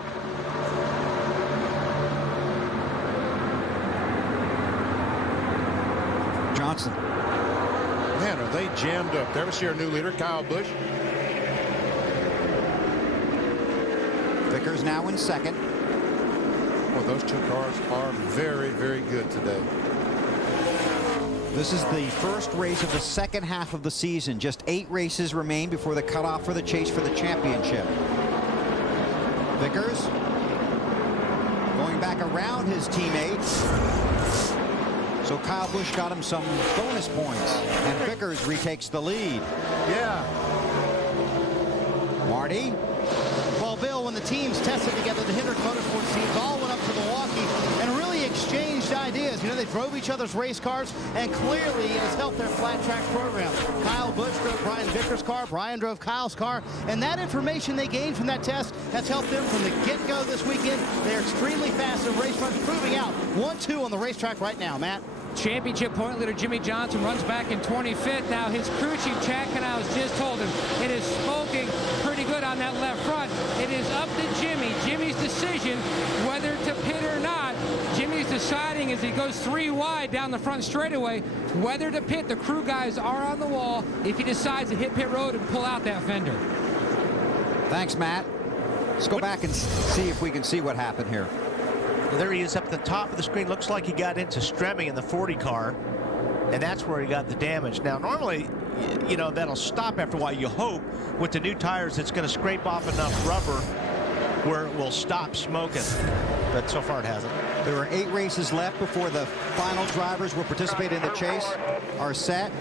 Johnson. Man, are they jammed up. There we see our new leader, Kyle Busch. Vickers now in 2nd. Well, those 2 cars are very, very good today. This is the first race of the second half of the season. Just 8 races remain before the cutoff for the chase for the championship. Vickers going back around his teammates. So Kyle Busch got him some bonus points, and Vickers retakes the lead. Yeah. Marty. Well, Bill, when the teams tested together, the Hendrick Motorsports teams all went up to Milwaukee and really exchanged ideas. You know, they drove each other's race cars, and clearly it has helped their flat track program. Kyle Busch drove Brian Vickers' car, Brian drove Kyle's car, and that information they gained from that test has helped them from the get-go this weekend. They're extremely fast in race runs, proving out 1-2 on the racetrack right now, Matt. Championship point leader Jimmy Johnson runs back in 25th. Now his crew chief Chad Canals just told him it is smoking pretty good on that left front. It is up to Jimmy. Jimmy's decision whether to pit or not. Jimmy's deciding as he goes 3 wide down the front straightaway whether to pit. The crew guys are on the wall if he decides to hit pit road and pull out that fender. Thanks, Matt. Let's go back and see if we can see what happened here. There he is up at the top of the screen. Looks like he got into Stremming in the 40 car, and that's where he got the damage. Now, normally, you know, that'll stop after a while. You hope with the new tires it's going to scrape off enough rubber where it will stop smoking, but so far it hasn't. There are 8 races left before the final drivers will participate in the chase are set.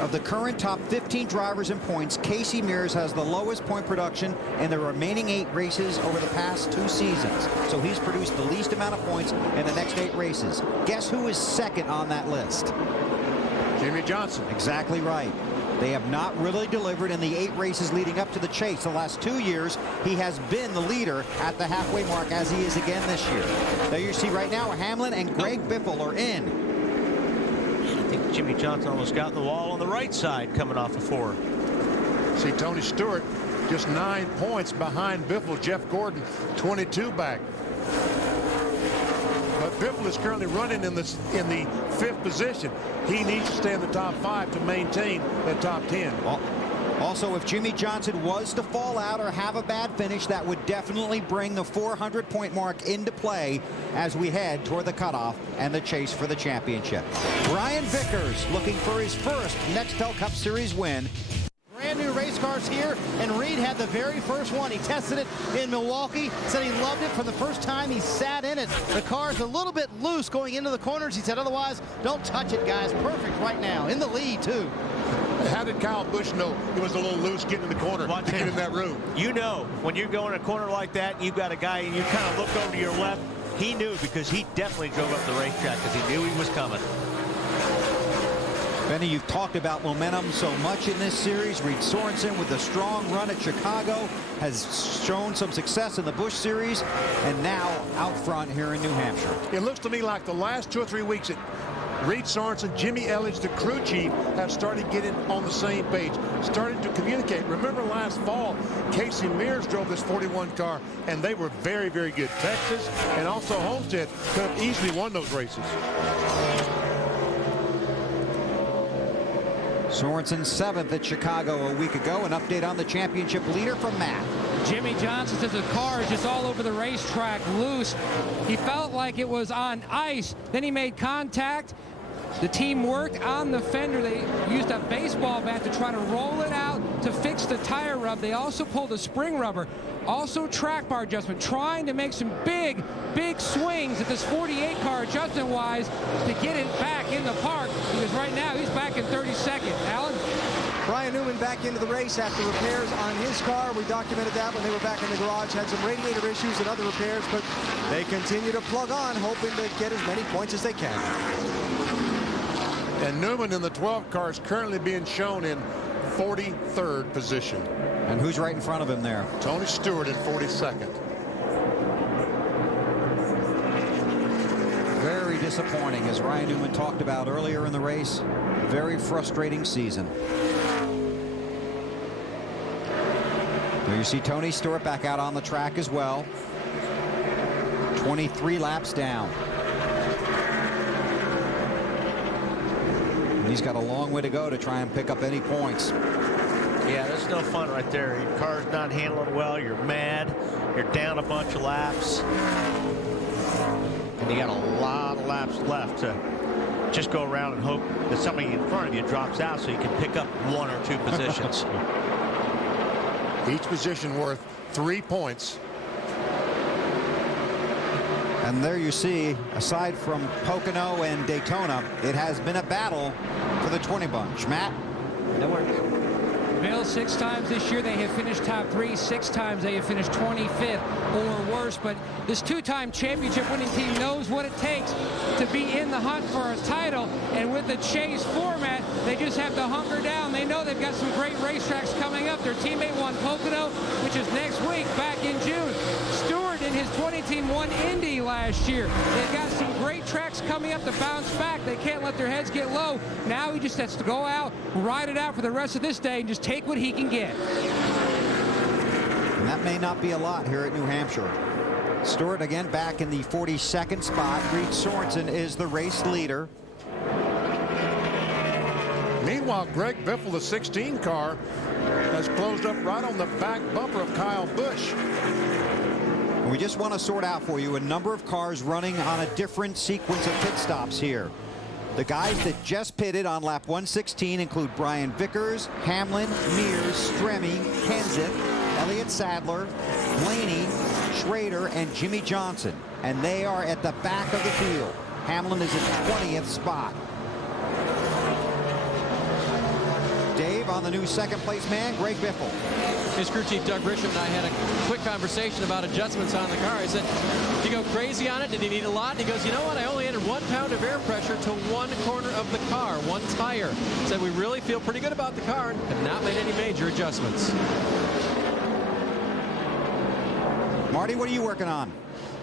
Of the current top 15 drivers in points, Casey Mears has the lowest point production in the remaining 8 races over the past 2 seasons. So he's produced the least amount of points in the next 8 races. Guess who is 2nd on that list? Jimmy Johnson. Exactly right. They have not really delivered in the 8 races leading up to the chase. The last 2 years, he has been the leader at the halfway mark, as he is again this year. There you see right now, Hamlin and Greg Biffle are in. I think Jimmy Johnson almost got in the wall on the right side coming off of 4. See Tony Stewart just 9 points behind Biffle. Jeff Gordon 22 back. But Biffle is currently running in the 5th position. He needs to stay in the top 5 to maintain the top 10. Also, if Jimmy Johnson was to fall out or have a bad finish, that would definitely bring the 400-point mark into play as we head toward the cutoff and the chase for the championship. Brian Vickers looking for his first Nextel Cup Series win. Brand new race cars here, and Reed had the very first one. He tested it in Milwaukee, said he loved it from the first time he sat in it. The car's a little bit loose going into the corners. He said, otherwise, don't touch it, guys. Perfect right now. In the lead, too. How did Kyle Busch know it was a little loose getting in the corner to get in that room? You know, when you're going a corner like that, you've got a guy and you kind of look over to your left. He knew, because he definitely drove up the racetrack because he knew he was coming. Benny, you've talked about momentum so much in this series. Reed Sorensen with a strong run at Chicago has shown some success in the Busch Series, and now out front here in New Hampshire. It looks to me like the last 2 or 3 weeks Reed Sorensen, Jimmy Elledge, the crew chief, have started getting on the same page, started to communicate. Remember last fall, Casey Mears drove this 41 car, and they were very, very good. Texas and also Homestead could have easily won those races. Sorensen 7th at Chicago a week ago. An update on the championship leader from Matt. Jimmy Johnson says the car is just all over the racetrack, loose. He felt like it was on ice. Then he made contact. The team worked on the fender. They used a baseball bat to try to roll it out to fix the tire rub. They also pulled a spring rubber. Also track bar adjustment, trying to make some big swings at this 48 car adjustment-wise to get it back in the park, because right now he's back in 32nd. Alan? Brian Newman back into the race after repairs on his car. We documented that when they were back in the garage. Had some radiator issues and other repairs, but they continue to plug on, hoping to get as many points as they can. And Newman in the 12 car is currently being shown in 43rd position. And who's right in front of him there? Tony Stewart in 42nd. Very disappointing, as Ryan Newman talked about earlier in the race. Very frustrating season. There you see Tony Stewart back out on the track as well. 23 laps down. And he's got a long way to go to try and pick up any points. Yeah, that's no fun right there. Your car's not handling well. You're mad. You're down a bunch of laps. And you got a lot of laps left to just go around and hope that somebody in front of you drops out so you can pick up 1 or 2 positions. Each position worth 3 points. And there you see, aside from Pocono and Daytona, it has been a battle for the 20 bunch. Matt? No worries. Bill, 6 times this year they have finished top 3. 6 times they have finished 25th or worse. But this 2-time championship winning team knows what it takes to be in the hunt for a title. And with the chase format, they just have to hunker down. They know they've got some great racetracks coming up. Their teammate won Pocono, which is next week, back in June. Stewart and his 20 team won Indy last year. They've got some great tracks coming up to bounce back. They can't let their heads get low. Now he just has to go out, ride it out for the rest of this day, and just take what he can get. And that may not be a lot here at New Hampshire. Stewart again back in the 42nd spot. Reed Sorensen is the race leader. Meanwhile, Greg Biffle, the 16 car, has closed up right on the back bumper of Kyle Busch. We just want to sort out for you a number of cars running on a different sequence of pit stops here. The guys that just pitted on lap 116 include Brian Vickers, Hamlin, Mears, Stremme, Kenseth, Elliott Sadler, Blaney, Schrader, and Jimmy Johnson. And they are at the back of the field. Hamlin is in 20th spot. Dave, on the new second-place man, Greg Biffle. His crew chief, Doug Grisham, and I had a quick conversation about adjustments on the car. I said, did you go crazy on it? Did he need a lot? And he goes, you know what? I only added 1 pound of air pressure to one corner of the car, one tire. Said, we really feel pretty good about the car and have not made any major adjustments. Marty, what are you working on?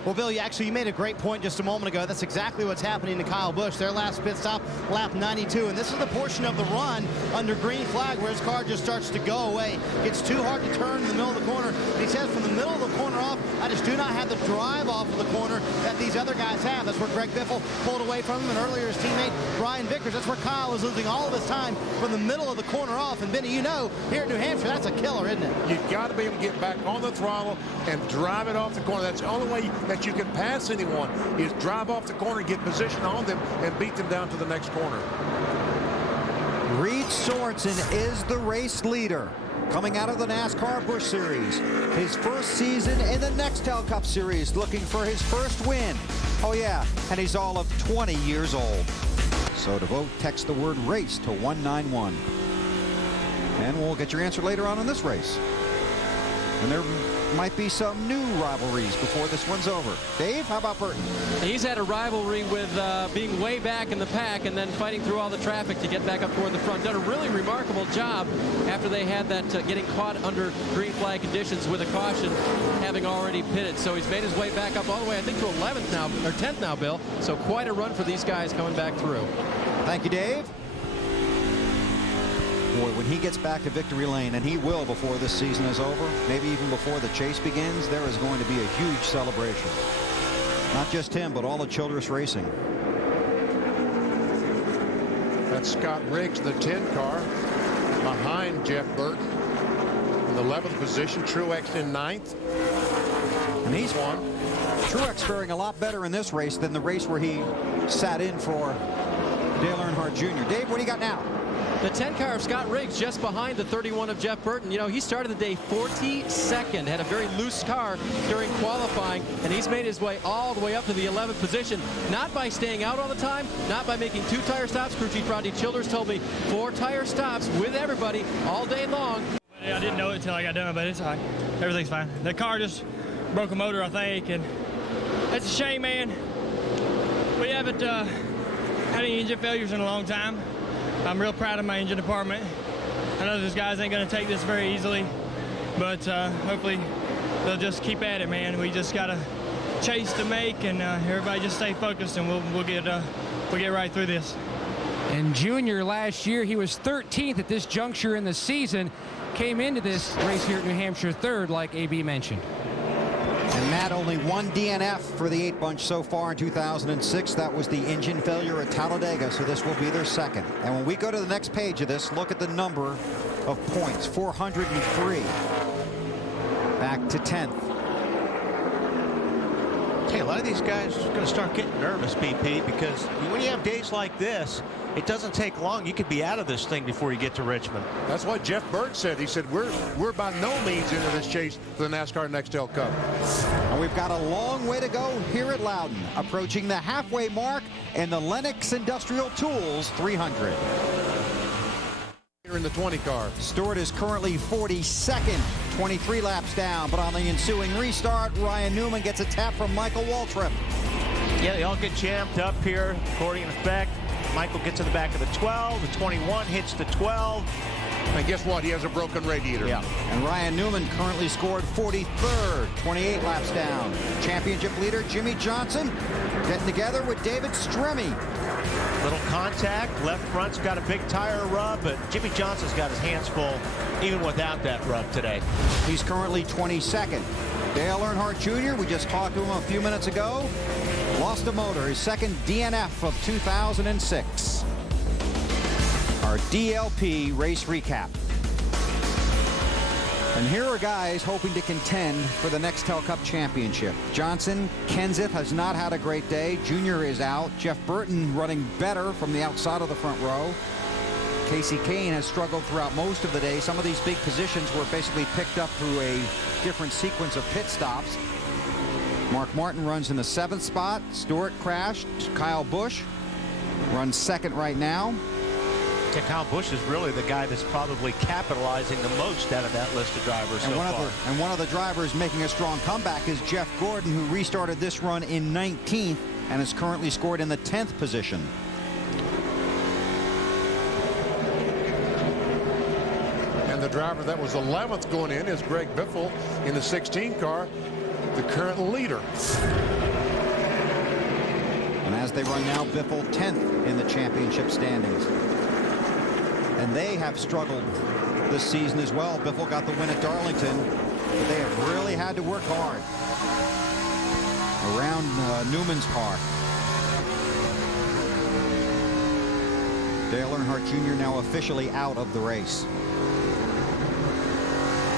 Well, Bill, you made a great point just a moment ago. That's exactly what's happening to Kyle Busch. Their last pit stop, lap 92. And this is the portion of the run under green flag where his car just starts to go away. It's too hard to turn in the middle of the corner. And he says from the middle of the corner off, I just do not have the drive off of the corner that these other guys have. That's where Greg Biffle pulled away from him. And earlier his teammate, Brian Vickers, that's where Kyle was losing all of his time from the middle of the corner off. And Benny, you know, here at New Hampshire, that's a killer, isn't it? You've got to be able to get back on the throttle and drive it off the corner. That's the only way that you can pass anyone is drive off the corner, get position on them, and beat them down to the next corner. Reed Sorensen is the race leader coming out of the NASCAR Busch Series. His first season in the Nextel Cup Series, looking for his first win. Oh yeah, and he's all of 20 years old. So to vote, text the word race to 191. And we'll get your answer later on in this race. And there might be some new rivalries before this one's over. Dave, how about Burton? He's had a rivalry with being way back in the pack and then fighting through all the traffic to get back up toward the front. Done a really remarkable job after they had that getting caught under green flag conditions with a caution, having already pitted. So he's made his way back up all the way, I think, to 11th now, or 10th now, Bill. So quite a run for these guys coming back through. Thank you, Dave. Boy, when he gets back to victory lane, and he will before this season is over, maybe even before the chase begins, there is going to be a huge celebration. Not just him, but all of Childress Racing. That's Scott Riggs, the 10 car, behind Jeff Burton in the 11th position. Truex in 9th. And he's won. Truex faring a lot better in this race than the race where he sat in for Dale Earnhardt Jr. Dave, what do you got now? The 10 car of Scott Riggs just behind the 31 of Jeff Burton. You know, he started the day 42nd, had a very loose car during qualifying, and he's made his way all the way up to the 11th position, not by staying out all the time, not by making 2 tire stops. Crew Chief Rodney Childers told me 4 tire stops with everybody all day long. Yeah, I didn't know it until I got done, but it's all right. Everything's fine. The car just broke a motor, I think, and that's a shame, man. We haven't had any engine failures in a long time. I'm real proud of my engine department. I know those guys ain't going to take this very easily, but hopefully they'll just keep at it, man. We just got to chase to make, and everybody just stay focused, and we'll get right through this. And Junior last year, he was 13th at this juncture in the season. Came into this race here at New Hampshire 3rd, like AB mentioned. And Matt, only 1 DNF for the 8-bunch so far in 2006. That was the engine failure at Talladega, so this will be their 2nd. And when we go to the next page of this, look at the number of points, 403. Back to 10th. Hey, a lot of these guys are going to start getting nervous, BP, because when you have days like this, it doesn't take long. You could be out of this thing before you get to Richmond. That's what Jeff Burton said. He said, we're by no means into this chase for the NASCAR Nextel Cup. And we've got a long way to go here at Loudon, approaching the halfway mark in the Lenox Industrial Tools 300. Here in the 20 car. Stewart is currently 42nd, 23 laps down, but on the ensuing restart, Ryan Newman gets a tap from Michael Waltrip. Yeah, they all get jammed up here, according to effect. Michael gets in the back of the 12. The 21 hits the 12. And guess what? He has a broken radiator. Yeah. And Ryan Newman currently scored 43rd, 28 laps down. Championship leader Jimmy Johnson getting together with David Stremme. Little contact. Left front's got a big tire rub, but Jimmy Johnson's got his hands full even without that rub today. He's currently 22nd. Dale Earnhardt Jr., we just talked to him a few minutes ago, lost a motor, his 2nd DNF of 2006. Our DLP race recap. And here are guys hoping to contend for the Nextel Cup Championship. Johnson, Kenseth has not had a great day. Junior is out. Jeff Burton running better from the outside of the front row. Casey Kane has struggled throughout most of the day. Some of these big positions were basically picked up through a different sequence of pit stops. Mark Martin runs in the 7th spot. Stewart crashed. Kyle Busch runs 2nd right now. Yeah, Kyle Busch is really the guy that's probably capitalizing the most out of that list of drivers so far. And one of the drivers making a strong comeback is Jeff Gordon, who restarted this run in 19th and is currently scored in the 10th position. And the driver that was 11th going in is Greg Biffle in the 16 car, the current leader. And as they run now, Biffle 10th in the championship standings. And they have struggled this season as well. Biffle got the win at Darlington, but they have really had to work hard around Newman's car. Dale Earnhardt Jr. now officially out of the race.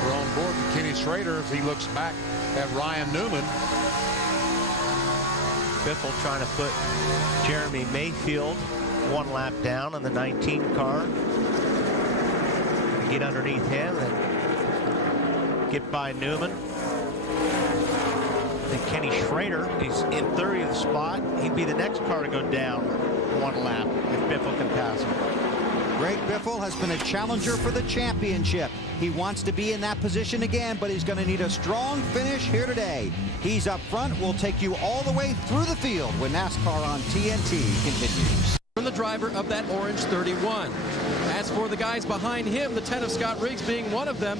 We're on board with Kenny Schrader as he looks back at Ryan Newman. Biffle trying to put Jeremy Mayfield one lap down in the 19 car. Get underneath him and get by Newman. And Kenny Schrader is in 30th spot. He'd be the next car to go down one lap if Biffle can pass him. Greg Biffle has been a challenger for the championship. He wants to be in that position again, but he's going to need a strong finish here today. He's up front. We'll take you all the way through the field when NASCAR on TNT continues. From the driver of that orange 31. As for the guys behind him, the 10 of Scott Riggs being one of them.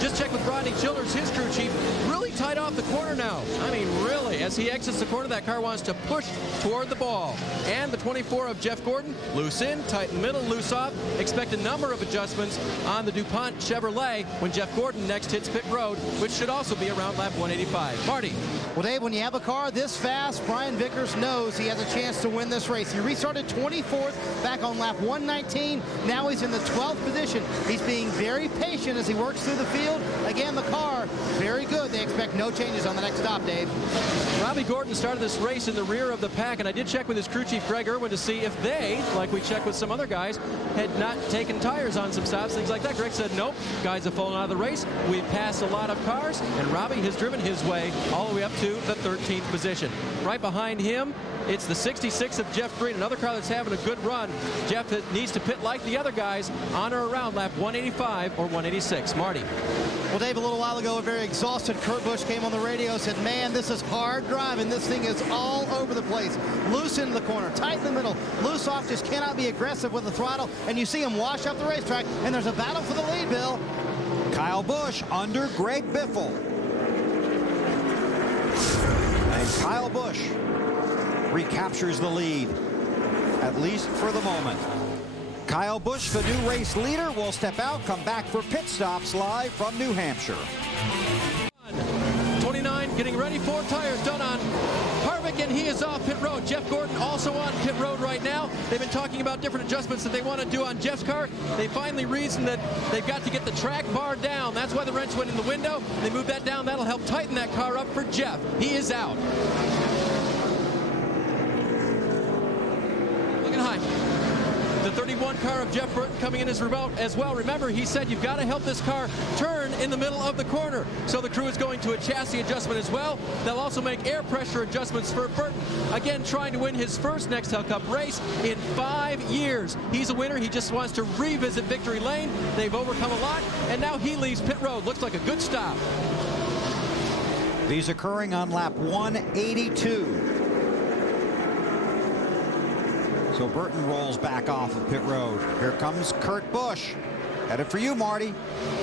Just check with Rodney Childers, his crew chief, really tight off the corner now. I mean, really, as he exits the corner, that car wants to push toward the ball. And the 24 of Jeff Gordon, loose in, tight in the middle, loose off. Expect a number of adjustments on the DuPont Chevrolet when Jeff Gordon next hits pit road, which should also be around lap 185. Marty. Well, Dave, when you have a car this fast, Brian Vickers knows he has a chance to win this race. He restarted 24th back on lap 119. Now he's in the 12th position. He's being very patient as he works through the field. Again, the car, very good. They expect no changes on the next stop, Dave. Robbie Gordon started this race in the rear of the pack, and I did check with his crew chief, Greg Irwin, to see if they, like we checked with some other guys, had not taken tires on some stops, things like that. Greg said, nope, guys have fallen out of the race. We've passed a lot of cars, and Robbie has driven his way all the way up to the 13th position. Right behind him, it's the 66 of Jeff Green, another car that's having a good run. Jeff needs to pit like the other guys on or around lap 185 or 186. Marty. Well, Dave, a little while ago, a very exhausted Kurt Busch came on the radio and said, man, this is hard driving. This thing is all over the place. Loose into the corner, tight in the middle, loose off, just cannot be aggressive with the throttle. And you see him wash up the racetrack, and there's a battle for the lead, Bill. Kyle Busch under Greg Biffle. And Kyle Busch recaptures the lead, at least for the moment. Kyle Busch, the new race leader, will step out, come back for pit stops live from New Hampshire. 29 getting ready for tires done on Harvick, and he is off pit road. Jeff Gordon also on pit road right now. They've been talking about different adjustments that they want to do on Jeff's car. They finally reasoned that they've got to get the track bar down. That's why the wrench went in the window. They moved that down. That'll help tighten that car up for Jeff. He is out. Looking high. The 31 car of Jeff Burton coming in as well. Remember, he said you've got to help this car turn in the middle of the corner. So the crew is going to a chassis adjustment as well. They'll also make air pressure adjustments for Burton. Again, trying to win his first Nextel Cup race in 5 years. He's a winner. He just wants to revisit victory lane. They've overcome a lot, and now he leaves pit road. Looks like a good stop. These occurring on lap 182. So Burton rolls back off of pit road. Here comes Kurt Busch. Headed for you, Marty.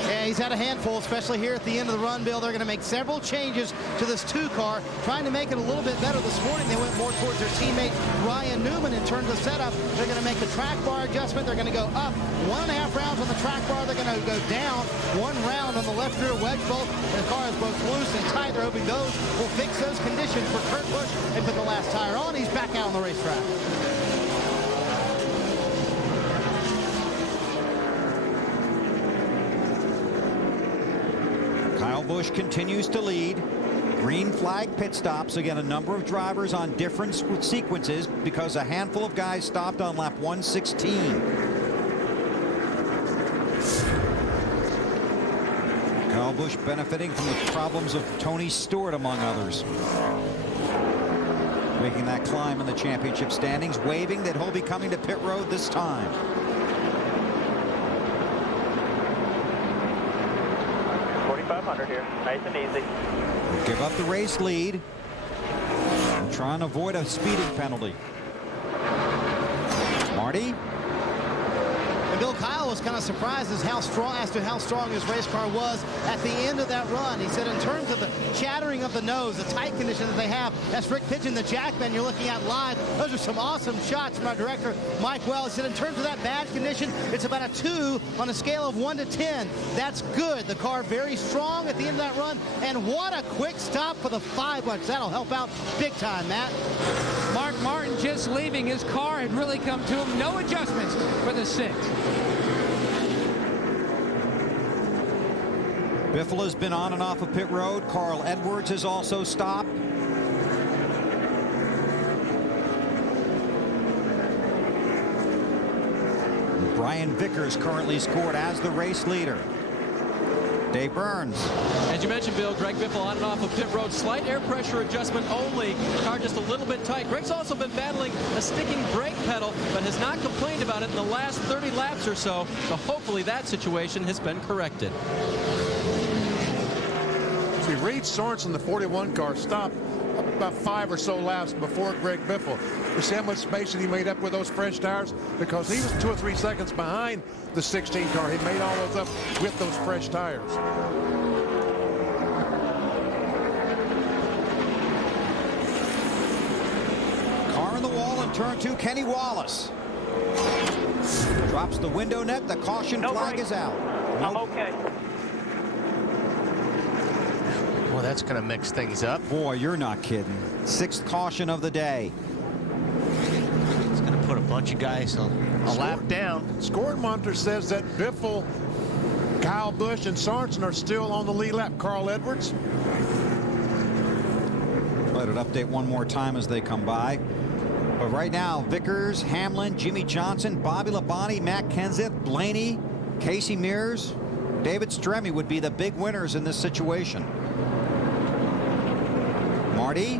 Yeah, he's had a handful, especially here at the end of the run, Bill. They're going to make several changes to this 2 car, trying to make it a little bit better. This morning, they went more towards their teammate Ryan Newman in terms of setup. They're going to make the track bar adjustment. They're going to go up 1.5 rounds on the track bar. They're going to go down 1 round on the left rear wedge bolt. And the car is both loose and tight. They're hoping those will fix those conditions for Kurt Busch and put the last tire on. He's back out on the racetrack. Kyle Busch continues to lead. Green flag pit stops. Again, a number of drivers on different sequences because a handful of guys stopped on lap 116. Kyle Busch benefiting from the problems of Tony Stewart, among others. Making that climb in the championship standings, waving that he'll be coming to pit road this time. 200 here. Nice and easy. Give up the race lead and try and avoid a speeding penalty. Marty? And Bill Kyle was kind of surprised as to how strong his race car was at the end of that run. He said in terms of the chattering of the nose, the tight condition that they have, that's Rick pitching the jackman you're looking at live. Those are some awesome shots from our director, Mike Wells. He said in terms of that bad condition, it's about a 2 on a scale of 1 to 10. That's good. The car very strong at the end of that run. And what a quick stop for the 5 bunch. That'll help out big time, Matt. Mark Martin just leaving. His car had really come to him. No adjustments for the 6. Biffle has been on and off of pit road. Carl Edwards has also stopped. Brian Vickers currently scored as the race leader. Dave Burns. As you mentioned, Bill, Greg Biffle on and off of pit road. Slight air pressure adjustment only. Car just a little bit tight. Greg's also been battling a sticking brake pedal, but has not complained about it in the last 30 laps or so. So hopefully that situation has been corrected. See, Reed Sorensen, the 41 car, stopped about 5 or so laps before Greg Biffle. You see how much space that he made up with those fresh tires? Because he was 2 or 3 seconds behind the 16 car. He made all those up with those fresh tires. Car in the wall in turn 2, Kenny Wallace. Drops the window net. The caution flag is out. I'm okay. Well, that's going to mix things up. Boy, you're not kidding. 6th caution of the day. It's going to put a bunch of guys a lap down. Scoring monitor says that Biffle, Kyle Busch, and Sorensen are still on the lead lap. Carl Edwards. Let it update one more time as they come by. But right now, Vickers, Hamlin, Jimmy Johnson, Bobby Labonte, Matt Kenseth, Blaney, Casey Mears, David Stremme would be the big winners in this situation. Marty?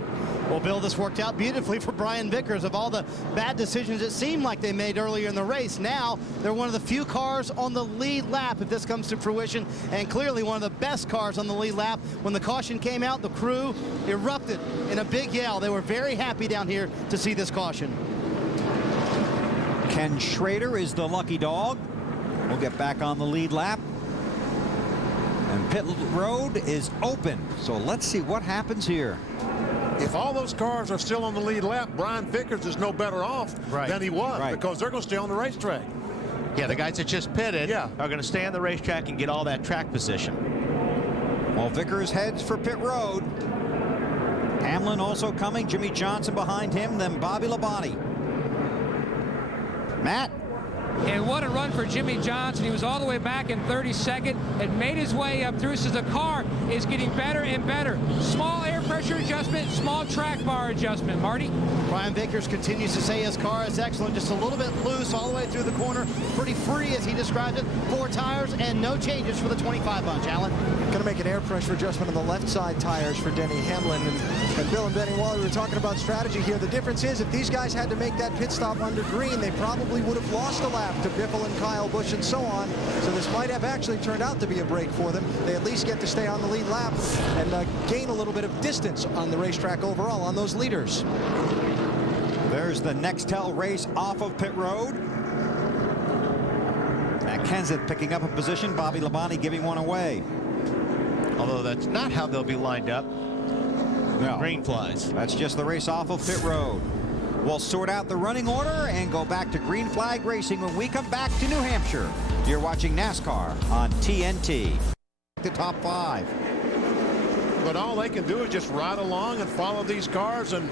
Well, Bill, this worked out beautifully for Brian Vickers. Of all the bad decisions it seemed like they made earlier in the race, now they're one of the few cars on the lead lap if this comes to fruition, and clearly one of the best cars on the lead lap. When the caution came out, the crew erupted in a big yell. They were very happy down here to see this caution. Ken Schrader is the lucky dog. We'll get back on the lead lap. And pit road is open. So let's see what happens here. If all those cars are still on the lead lap, Brian Vickers is no better off than he was because they're going to stay on the racetrack. Yeah, the guys that just pitted are going to stay on the racetrack and get all that track position. Well, Vickers heads for pit road. Hamlin also coming. Jimmy Johnson behind him, then Bobby Labonte. Matt? And what a run for Jimmy Johnson. He was all the way back in 32nd and made his way up through. So the car is getting better and better. Small air pressure adjustment, small track bar adjustment. Marty? Brian Vickers continues to say his car is excellent, just a little bit loose all the way through the corner. Pretty free as he described it. 4 tires and no changes for the 25 bunch. Alan? Going to make an air pressure adjustment on the left side tires for Denny Hamlin. And Bill and Benny, while we were talking about strategy here, the difference is if these guys had to make that pit stop under green, they probably would have lost a lap to Biffle and Kyle Busch and so on. So this might have actually turned out to be a break for them. They at least get to stay on the lead lap and gain a little bit of distance on the racetrack overall on those leaders. There's the Nextel race off of pit road. And Kenseth picking up a position. Bobby Labonte giving one away. Although that's not how they'll be lined up. No. Green flies. That's just the race off of pit road. We'll sort out the running order and go back to green flag racing when we come back to New Hampshire. You're watching NASCAR on TNT. The top 5. But all they can do is just ride along and follow these cars and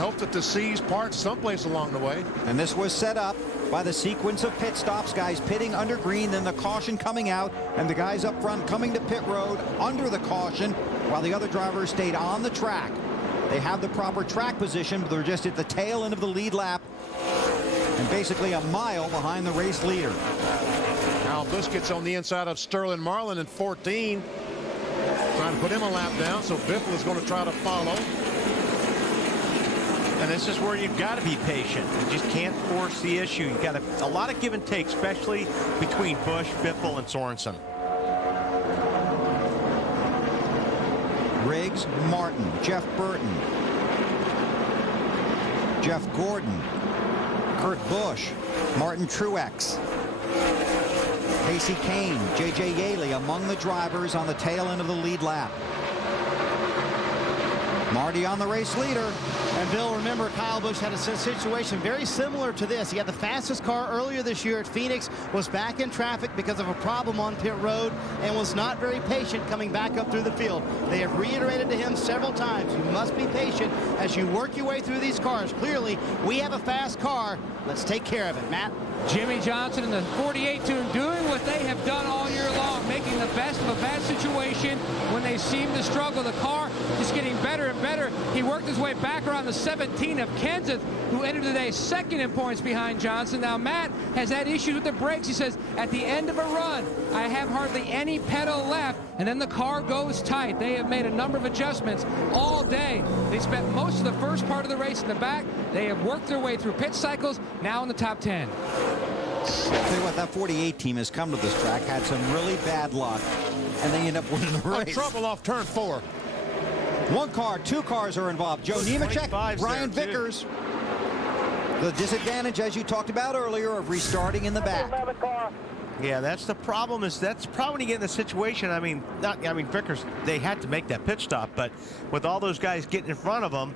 hope that the C's part someplace along the way. And this was set up by the sequence of pit stops, guys pitting under green, then the caution coming out, and the guys up front coming to pit road under the caution while the other drivers stayed on the track. They have the proper track position, but they're just at the tail end of the lead lap and basically a mile behind the race leader. Kyle Busch gets on the inside of Sterling Marlin in 14. Trying to put him a lap down, so Biffle is going to try to follow. And this is where you've got to be patient. You just can't force the issue. You've got a lot of give and take, especially between Busch, Biffle, and Sorensen. Riggs, Martin, Jeff Burton, Jeff Gordon, Kurt Busch, Martin Truex, Casey Kane, J.J. Yaley among the drivers on the tail end of the lead lap. Marty on the race leader. And Bill, remember, Kyle Busch had a situation very similar to this. He had the fastest car earlier this year at Phoenix, was back in traffic because of a problem on pit road, and was not very patient coming back up through the field. They have reiterated to him several times, you must be patient as you work your way through these cars. Clearly, we have a fast car. Let's take care of it. Matt? Jimmy Johnson and the 48 team doing what they have done all year long, making the best of a bad situation when they seem to struggle. The car is getting better and better. He worked his way back around the 17 of Kenseth, who ended the day second in points behind Johnson. Now Matt has had issues with the brakes. He says, at the end of a run, I have hardly any pedal left, and then the car goes tight. They have made a number of adjustments all day. They spent most of the first part of the race in the back. They have worked their way through pit cycles, now in the top 10. I'll tell you what, that 48 team has come to this track, had some really bad luck, and they end up winning the race. Trouble off turn 4. One car, 2 cars are involved. Joe Nemechek, Brian Vickers. The disadvantage, as you talked about earlier, of restarting in the back. Yeah, that's the problem. That's probably when you get in the situation. I mean, Vickers, they had to make that pit stop, but with all those guys getting in front of them,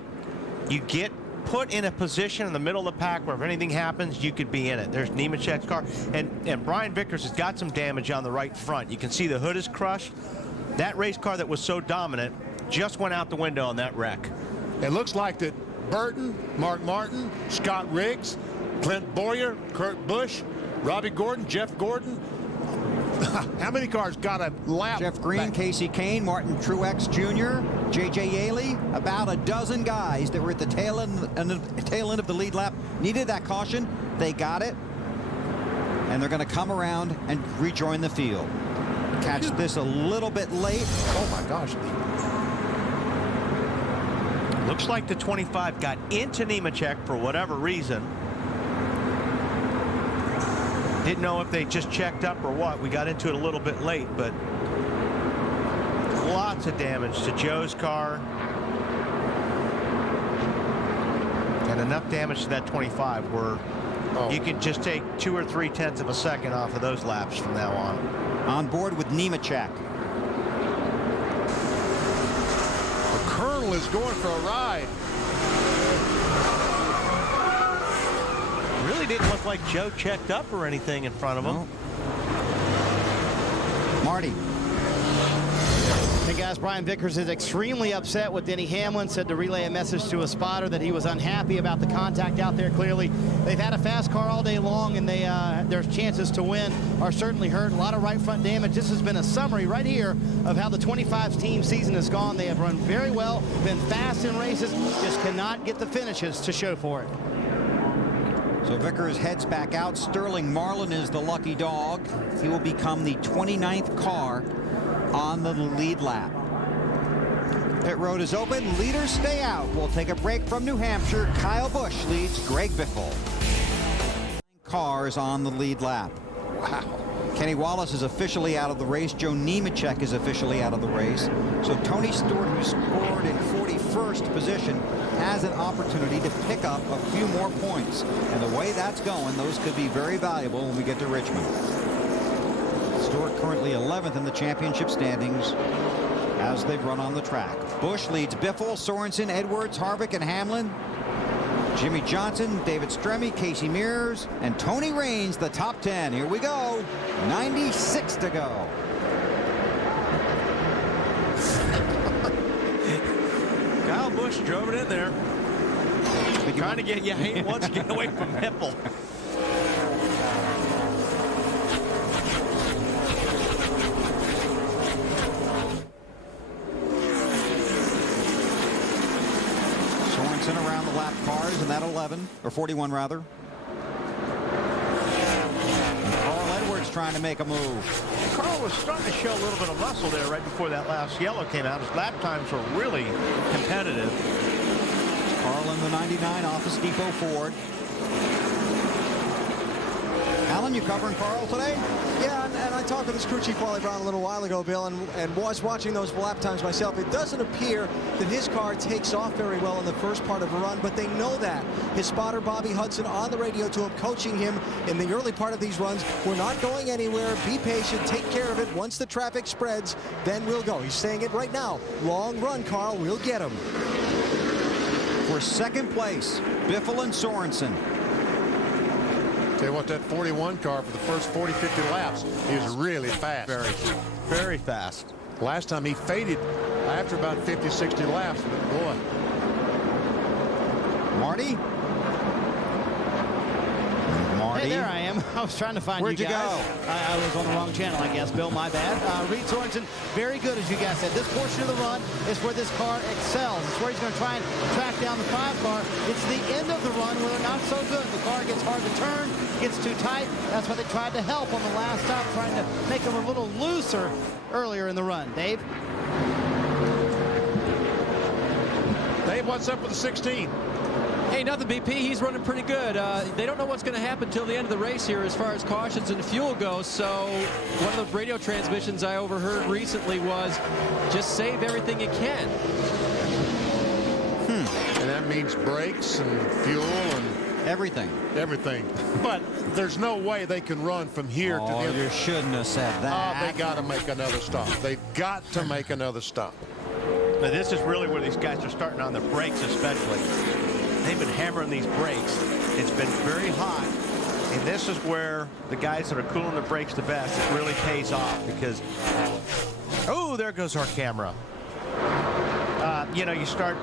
you get put in a position in the middle of the pack where if anything happens, you could be in it. There's Nemechek's car, and Brian Vickers has got some damage on the right front. You can see the hood is crushed. That race car that was so dominant just went out the window on that wreck. It looks like that Burton, Mark Martin, Scott Riggs, Clint Boyer, Kurt Busch, Robbie Gordon, Jeff Gordon. How many cars got a lap? Jeff Green, back? Casey Kane, Martin Truex Jr., J.J. Yaley, about a dozen guys that were at the tail end of the lead lap needed that caution. They got it, and they're going to come around and rejoin the field. Catch this a little bit late. Oh my gosh. Looks like the 25 got into Nemechek for whatever reason. Didn't know if they just checked up or what. We got into it a little bit late, but lots of damage to Joe's car. And enough damage to that 25 where you can just take 2 or 3 tenths of a second off of those laps from now on. On board with Nemechek. The Colonel is going for a ride. Really didn't look like Joe checked up or anything in front of him. No. Marty. Hey guys, Brian Vickers is extremely upset with Denny Hamlin, said to relay a message to a spotter that he was unhappy about the contact out there. Clearly, they've had a fast car all day long, and their chances to win are certainly hurt. A lot of right front damage. This has been a summary right here of how the 25 team season has gone. They have run very well, been fast in races, just cannot get the finishes to show for it. So Vickers heads back out. Sterling Marlin is the lucky dog. He will become the 29th car on the lead lap. Pit road is open. Leaders stay out. We'll take a break from New Hampshire. Kyle Busch leads Greg Biffle. Cars on the lead lap. Wow. Kenny Wallace is officially out of the race. Joe Nemechek is officially out of the race. So Tony Stewart, who scored in 41st position, has an opportunity to pick up a few more points. And the way that's going, those could be very valuable when we get to Richmond. Stewart currently 11th in the championship standings as they've run on the track. Busch leads Biffle, Sorensen, Edwards, Harvick, and Hamlin. Jimmy Johnson, David Stremme, Casey Mears, and Tony Raines, the top 10. Here we go. 96 to go. Kyle Busch drove it in there. Trying to get you once get away from Biffle. Around the lap cars in that 11 or 41 rather. And Carl Edwards trying to make a move. Carl was starting to show a little bit of muscle there right before that last yellow came out. His lap times were really competitive. Carl in the 99 Office Depot Ford. Alan, you covering Carl today? Yeah, and I talked to this crew chief Wally Brown a little while ago, Bill, and was watching those lap times myself. It doesn't appear that his car takes off very well in the first part of a run, but they know that. His spotter, Bobby Hudson, on the radio to him, coaching him in the early part of these runs. We're not going anywhere. Be patient. Take care of it. Once the traffic spreads, then we'll go. He's saying it right now. Long run, Carl. We'll get him. For second place, Biffle and Sorensen. Tell you what, that 41 car for the first 40, 50 laps is really fast. Very fast. Last time he faded after about 50, 60 laps. But boy. Marty? Hey, there I am. I was trying to find Where'd you guys. go? I was on the wrong channel, I guess, Bill. My bad. Reed Sorensen, very good, as you guys said. This portion of the run is where this car excels. It's where he's going to try and track down the 5 car. It's the end of the run where they're not so good. The car gets hard to turn, gets too tight. That's why they tried to help on the last stop, trying to make him a little looser earlier in the run. Dave? Dave, what's up with the 16? Hey, nothing, BP. He's running pretty good. They don't know what's going to happen till the end of the race here as far as cautions and fuel goes. So one of the radio transmissions I overheard recently was just save everything you can. And that means brakes and fuel and everything. Everything. But there's no way they can run from here to the end. You shouldn't have said that. They got to make another stop. They've got to make another stop. Now, this is really where these guys are starting on the brakes, especially. They've been hammering these brakes. It's been very hot. And this is where the guys that are cooling the brakes the best, it really pays off because, oh, there goes our camera. You know, you start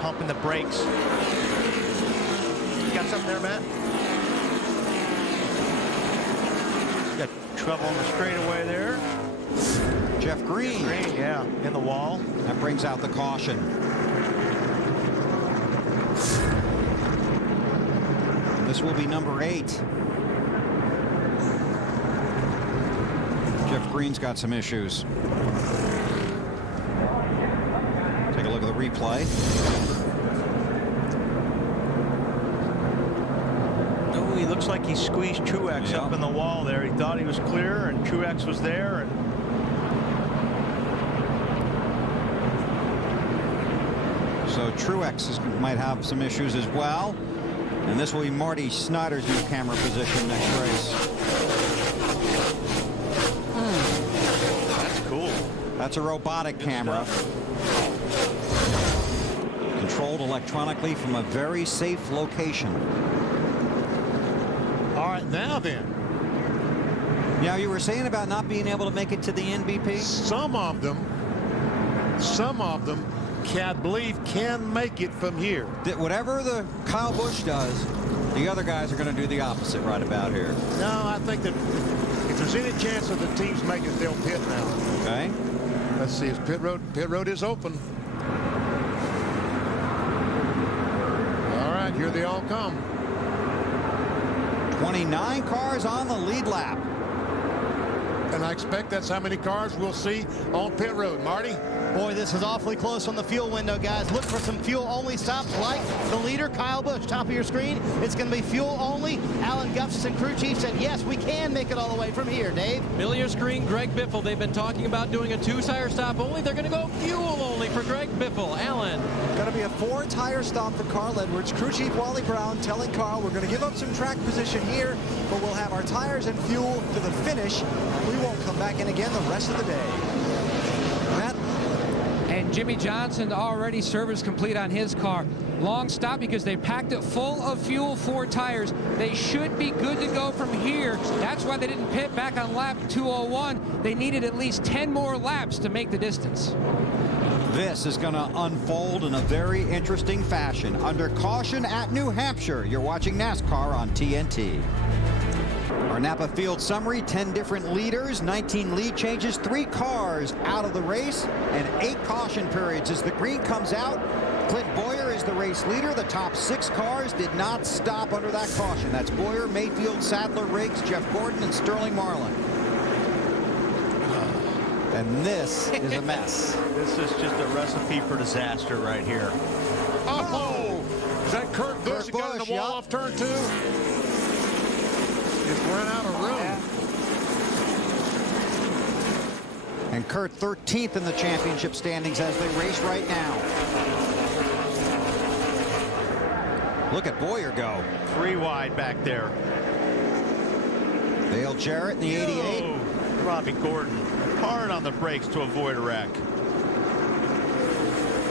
pumping the brakes. You got something there, Matt? Got trouble on the straightaway there. Jeff Green. Yeah, in the wall. That brings out the caution. This will be number 8. Jeff Green's got some issues. Take a look at the replay. Oh, he looks like he squeezed Truex up in the wall there. He thought he was clear, and Truex was there. And so Truex might have some issues as well. And this will be Marty Snyder's new camera position next race. That's cool. That's a robotic camera. Controlled electronically from a very safe location. All right, now then. Now, you were saying about not being able to make it to the NBP? Some of them, I believe, can make it from here. Whatever the Kyle Busch does, the other guys are going to do the opposite right about here. No, I think that if there's any chance of the teams making it, they'll pit now. Okay. Let's see, his pit road is open. All right, here they all come. 29 cars on the lead lap. And I expect that's how many cars we'll see on pit road. Marty? Boy, this is awfully close on the fuel window, guys. Look for some fuel-only stops like the leader, Kyle Busch. Top of your screen, it's going to be fuel-only. Alan Gustafson, crew chief, said, yes, we can make it all the way from here, Dave. Middle of your screen, Greg Biffle. They've been talking about doing a 2-tire stop only. They're going to go fuel only for Greg Biffle. Alan. Going to be a 4-tire stop for Carl Edwards. Crew chief Wally Brown telling Carl we're going to give up some track position here, but we'll have our tires and fuel to the finish. We won't come back in again the rest of the day. Matt? And Jimmy Johnson already service complete on his car. Long stop because they packed it full of fuel, 4 tires. They should be good to go from here. That's why they didn't pit back on lap 201. They needed at least 10 more laps to make the distance. This is going to unfold in a very interesting fashion. Under caution at New Hampshire, you're watching NASCAR on TNT. Our Napa Field summary, 10 different leaders, 19 lead changes, 3 cars out of the race, and 8 caution periods. As the green comes out, Clint Boyer is the race leader. The top 6 cars did not stop under that caution. That's Boyer, Mayfield, Sadler, Riggs, Jeff Gordon, and Sterling Marlin. And this is a mess. This is just a recipe for disaster right here. Oh! Is that Kurt Busch that got in the wall off turn 2? just run out of room. And Kurt 13th in the championship standings as they race right now. Look at Boyer go. 3 wide back there. Dale Jarrett in the 88. Robbie Gordon hard on the brakes to avoid a wreck.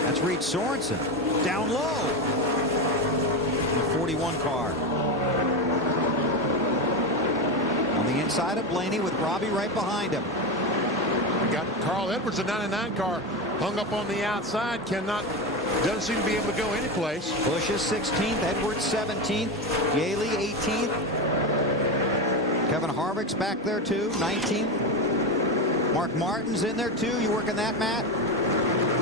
That's Reed Sorensen down low. The 41 car. On the inside of Blaney with Robbie right behind him. We got Carl Edwards, the 99 car, hung up on the outside. Doesn't seem to be able to go anyplace. Bush is 16th, Edwards 17th, Yaley 18th. Kevin Harvick's back there too, 19th. Mark Martin's in there too. You working that, Matt?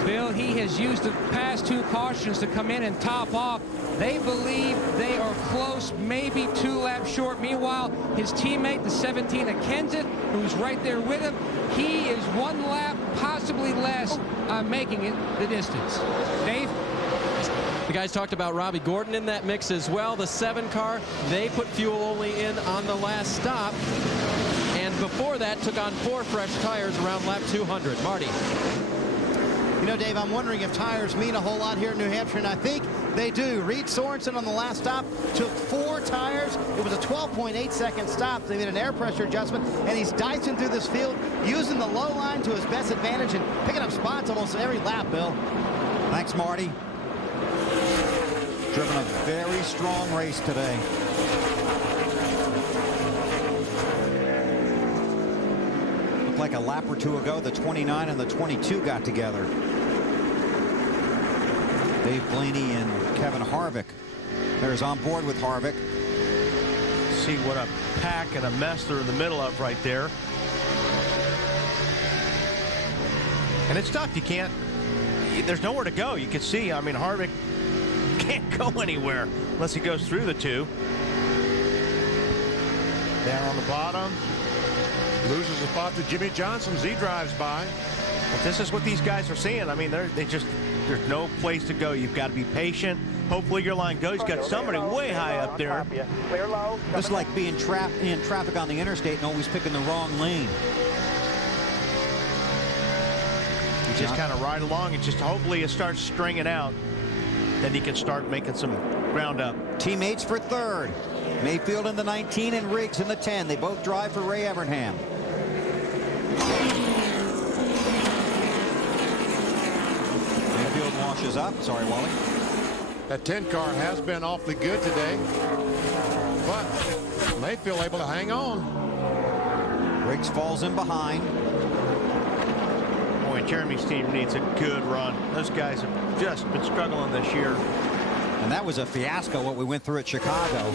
Bill, he has used the past 2 cautions to come in and top off. They believe they are close, maybe 2 laps short. Meanwhile, his teammate, the 17 of Kenseth, who's right there with him, he is 1 lap, possibly less, making it the distance. Dave? The guys talked about Robbie Gordon in that mix as well. The 7 car, they put fuel only in on the last stop. And before that, took on 4 fresh tires around lap 200. Marty. You know, Dave, I'm wondering if tires mean a whole lot here in New Hampshire, and I think they do. Reed Sorensen on the last stop took 4 tires. It was a 12.8-second stop. They made an air pressure adjustment, and he's dicing through this field, using the low line to his best advantage and picking up spots almost every lap, Bill. Thanks, Marty. Driven a very strong race today. Looked like a lap or 2 ago, the 29 and the 22 got together. Dave Blaney and Kevin Harvick. There's on board with Harvick. See what a pack and a mess they're in the middle of right there. And it's tough. You can't, there's nowhere to go. You can see, I mean, Harvick can't go anywhere unless he goes through the 2. Down on the bottom. Loses a spot to Jimmy Johnson as he drives by. But this is what these guys are seeing. I mean, there's no place to go. You've got to be patient. Hopefully your line goes. You've got somebody way high up there. This is like being in traffic on the interstate and always picking the wrong lane. You just kind of ride along and just hopefully it starts stringing out. Then you can start making some ground up. Teammates for 3rd. Mayfield in the 19 and Riggs in the 10. They both drive for Ray Evernham. Mayfield washes up. Sorry, Wally. That 10 car has been awfully good today, but Mayfield able to hang on. Riggs falls in behind. Boy, Jeremy's team needs a good run. Those guys have just been struggling this year. And that was a fiasco what we went through at Chicago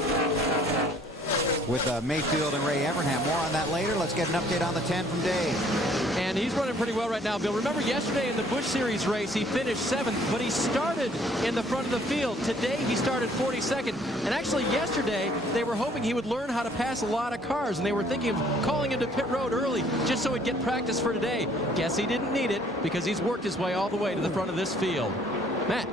with Mayfield and Ray Evernham. More on that later. Let's get an update on the 10 from Dave. And he's running pretty well right now, Bill. Remember yesterday in the Busch Series race, he finished 7th, but he started in the front of the field. Today, he started 42nd. And actually yesterday, they were hoping he would learn how to pass a lot of cars, and they were thinking of calling him to pit road early just so he'd get practice for today. Guess he didn't need it because he's worked his way all the way to the front of this field. Matt.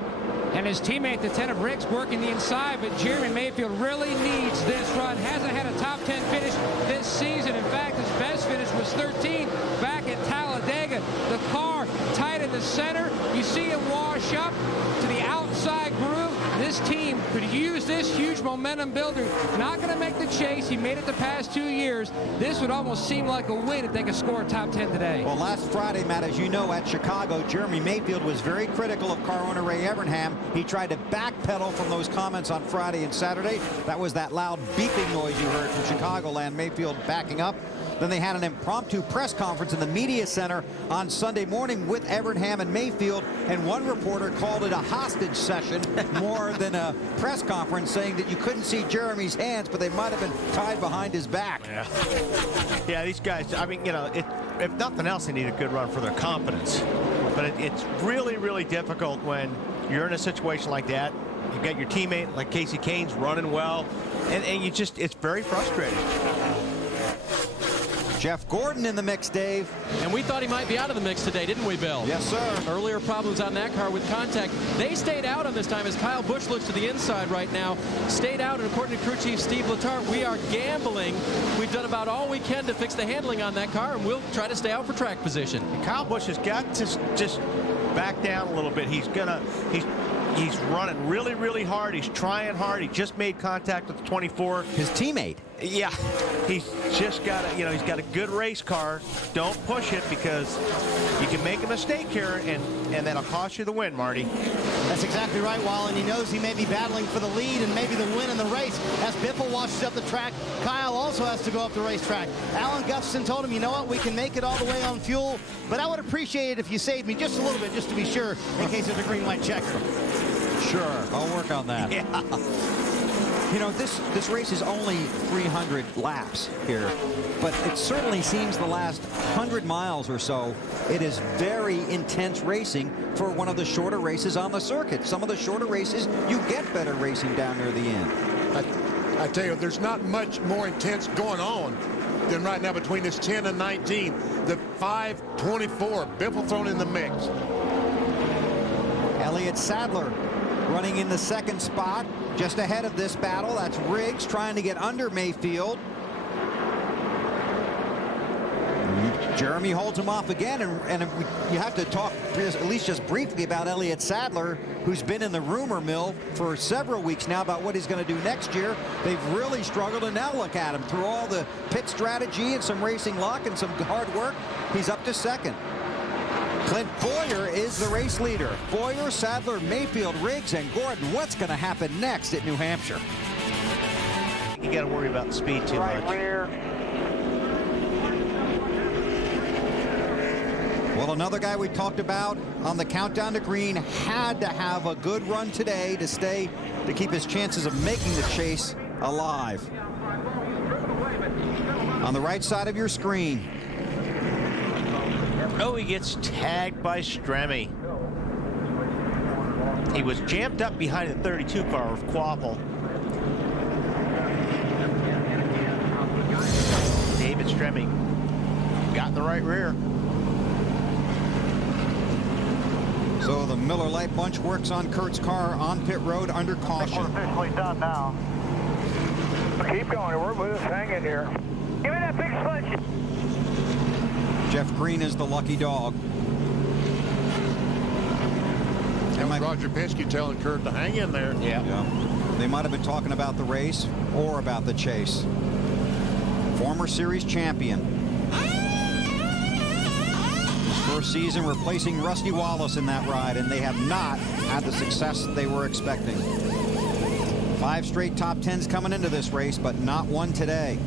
And his teammate, the 10 of Riggs, working the inside, but Jeremy Mayfield really needs this run. Hasn't had a top 10 finish this season. In fact, his best finish was 13th back at Talladega. The car tight in the center. You see him wash up to the outside groove. This team could use this huge momentum builder. Not going to make the chase. He made it the past 2 years. This would almost seem like a win if they could score a top 10 today. Well, last Friday, Matt, as you know, at Chicago, Jeremy Mayfield was very critical of car owner Ray Evernham. He tried to backpedal from those comments on Friday and Saturday. That was that loud beeping noise you heard from Chicagoland. Mayfield backing up. Then they had an impromptu press conference in the media center on Sunday morning with Evernham and Mayfield, and one reporter called it a hostage session more than a press conference, saying that you couldn't see Jeremy's hands, but they might have been tied behind his back. Yeah, these guys, I mean, you know, if nothing else, they need a good run for their confidence. But it's really, really difficult when you're in a situation like that. You've got your teammate like Casey Kane's running well, and you just, it's very frustrating. Jeff Gordon in the mix, Dave. And we thought he might be out of the mix today, didn't we, Bill? Yes, sir. Earlier problems on that car with contact. They stayed out on this time as Kyle Busch looks to the inside right now. Stayed out, and according to crew chief Steve Letarte, we are gambling. We've done about all we can to fix the handling on that car, and we'll try to stay out for track position. Kyle Busch has got to just back down a little bit. He's running really, really hard. He's trying hard. He just made contact with the 24. His teammate. Yeah, he's just got a, he's got a good race car. Don't push it because you can make a mistake here, and that'll cost you the win, Marty. That's exactly right, Wall, and he knows he may be battling for the lead and maybe the win in the race. As Biffle washes up the track, Kyle also has to go up the racetrack. Alan Gustafson told him, you know what, we can make it all the way on fuel, but I would appreciate it if you saved me just a little bit, just to be sure, in case there's a green light checker. Sure, I'll work on that. Yeah. You know, this race is only 300 laps here, but it certainly seems the last 100 miles or so, it is very intense racing for one of the shorter races on the circuit. Some of the shorter races, you get better racing down near the end. I tell you, there's not much more intense going on than right now between this 10 and 19. The 5:24, Biffle thrown in the mix. Elliott Sadler running in the second spot, just ahead of this battle. That's Riggs trying to get under Mayfield. Jeremy holds him off again, and you have to talk at least just briefly about Elliott Sadler, who's been in the rumor mill for several weeks now about what he's going to do next year. They've really struggled, and now look at him. Through all the pit strategy and some racing luck and some hard work, he's up to second. Clint Bowyer is the race leader. Bowyer, Sadler, Mayfield, Riggs, and Gordon. What's going to happen next at New Hampshire? You got to worry about the speed too much. Rear. Well, another guy we talked about on the countdown to green had to have a good run today to keep his chances of making the chase alive. On the right side of your screen. Oh, he gets tagged by Stremme. He was jammed up behind the 32 car of Quapple. David Stremme got in the right rear. So the Miller Lite bunch works on Kurt's car on pit road under caution. We're officially done now. Keep going. We're with us. Hang in here. Give me that big clutch. Jeff Green is the lucky dog. And Roger Penske telling Kurt to hang in there. Yeah. They might have been talking about the race or about the chase. Former series champion. His first season replacing Rusty Wallace in that ride, and they have not had the success they were expecting. 5 straight top 10s coming into this race, but not one today.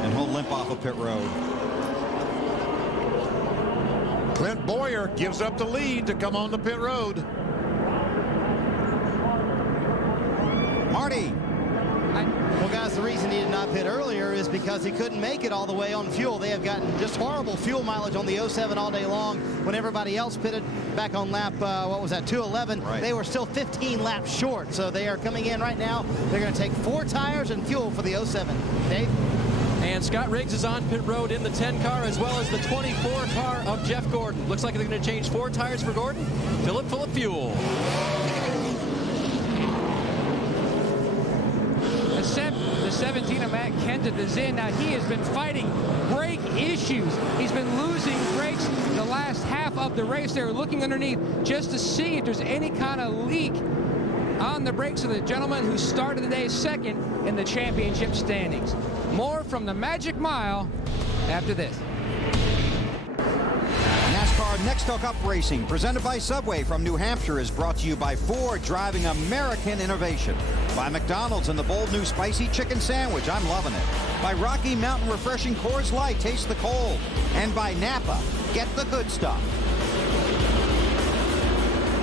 And he'll limp off of pit road. Clint Bowyer gives up the lead to come on the pit road. Marty. Well, guys, the reason he did not pit earlier is because he couldn't make it all the way on fuel. They have gotten just horrible fuel mileage on the 07 all day long. When everybody else pitted back on lap, what was that, 211, right. They were still 15 laps short. So they are coming in right now. They're going to take 4 tires and fuel for the 07. Dave? And Scott Riggs is on pit road in the 10 car as well as the 24 car of Jeff Gordon. Looks like they're going to change 4 tires for Gordon. Fill it full of fuel. The 17 of Matt Kenseth is in. Now, he has been fighting brake issues. He's been losing brakes the last half of the race. They were looking underneath just to see if there's any kind of leak on the brakes of the gentleman who started the day second in the championship standings. More from the Magic Mile after this. NASCAR Nextel Cup Racing, presented by Subway from New Hampshire, is brought to you by Ford, driving American innovation. By McDonald's and the bold new spicy chicken sandwich. I'm loving it. By Rocky Mountain Refreshing Coors Light. Taste the cold. And by Napa. Get the good stuff.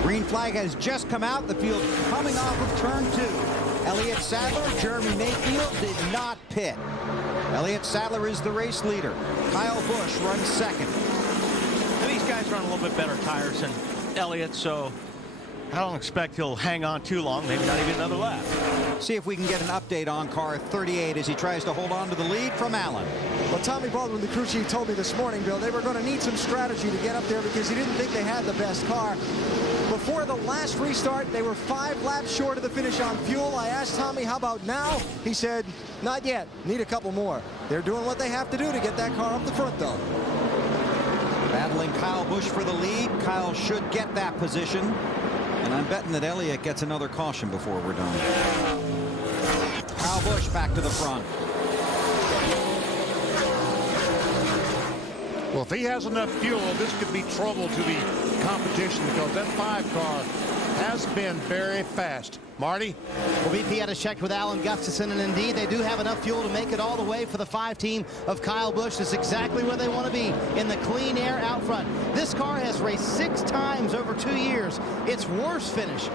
Green flag has just come out. The field coming off of turn 2. Elliott Sadler, Jeremy Mayfield did not pit. Elliott Sadler is the race leader. Kyle Busch runs second. And these guys run a little bit better tires than Elliott, so I don't expect he'll hang on too long, maybe not even another lap. See if we can get an update on car 38 as he tries to hold on to the lead from Allen. Well, Tommy Baldwin, the crew chief, told me this morning, Bill, they were going to need some strategy to get up there because he didn't think they had the best car. Before the last restart, they were 5 laps short of the finish on fuel. I asked Tommy, how about now? He said, not yet. Need a couple more. They're doing what they have to do to get that car up the front, though. Battling Kyle Busch for the lead. Kyle should get that position. And I'm betting that Elliott gets another caution before we're done. Kyle Busch back to the front. Well, if he has enough fuel, this could be trouble to the competition because that 5 car has been very fast. Marty? Well, BP had a check with Alan Gustafson, and indeed they do have enough fuel to make it all the way for the 5 team of Kyle Busch. That's exactly where they want to be, in the clean air out front. This car has raced 6 times over 2 years. Its worst finish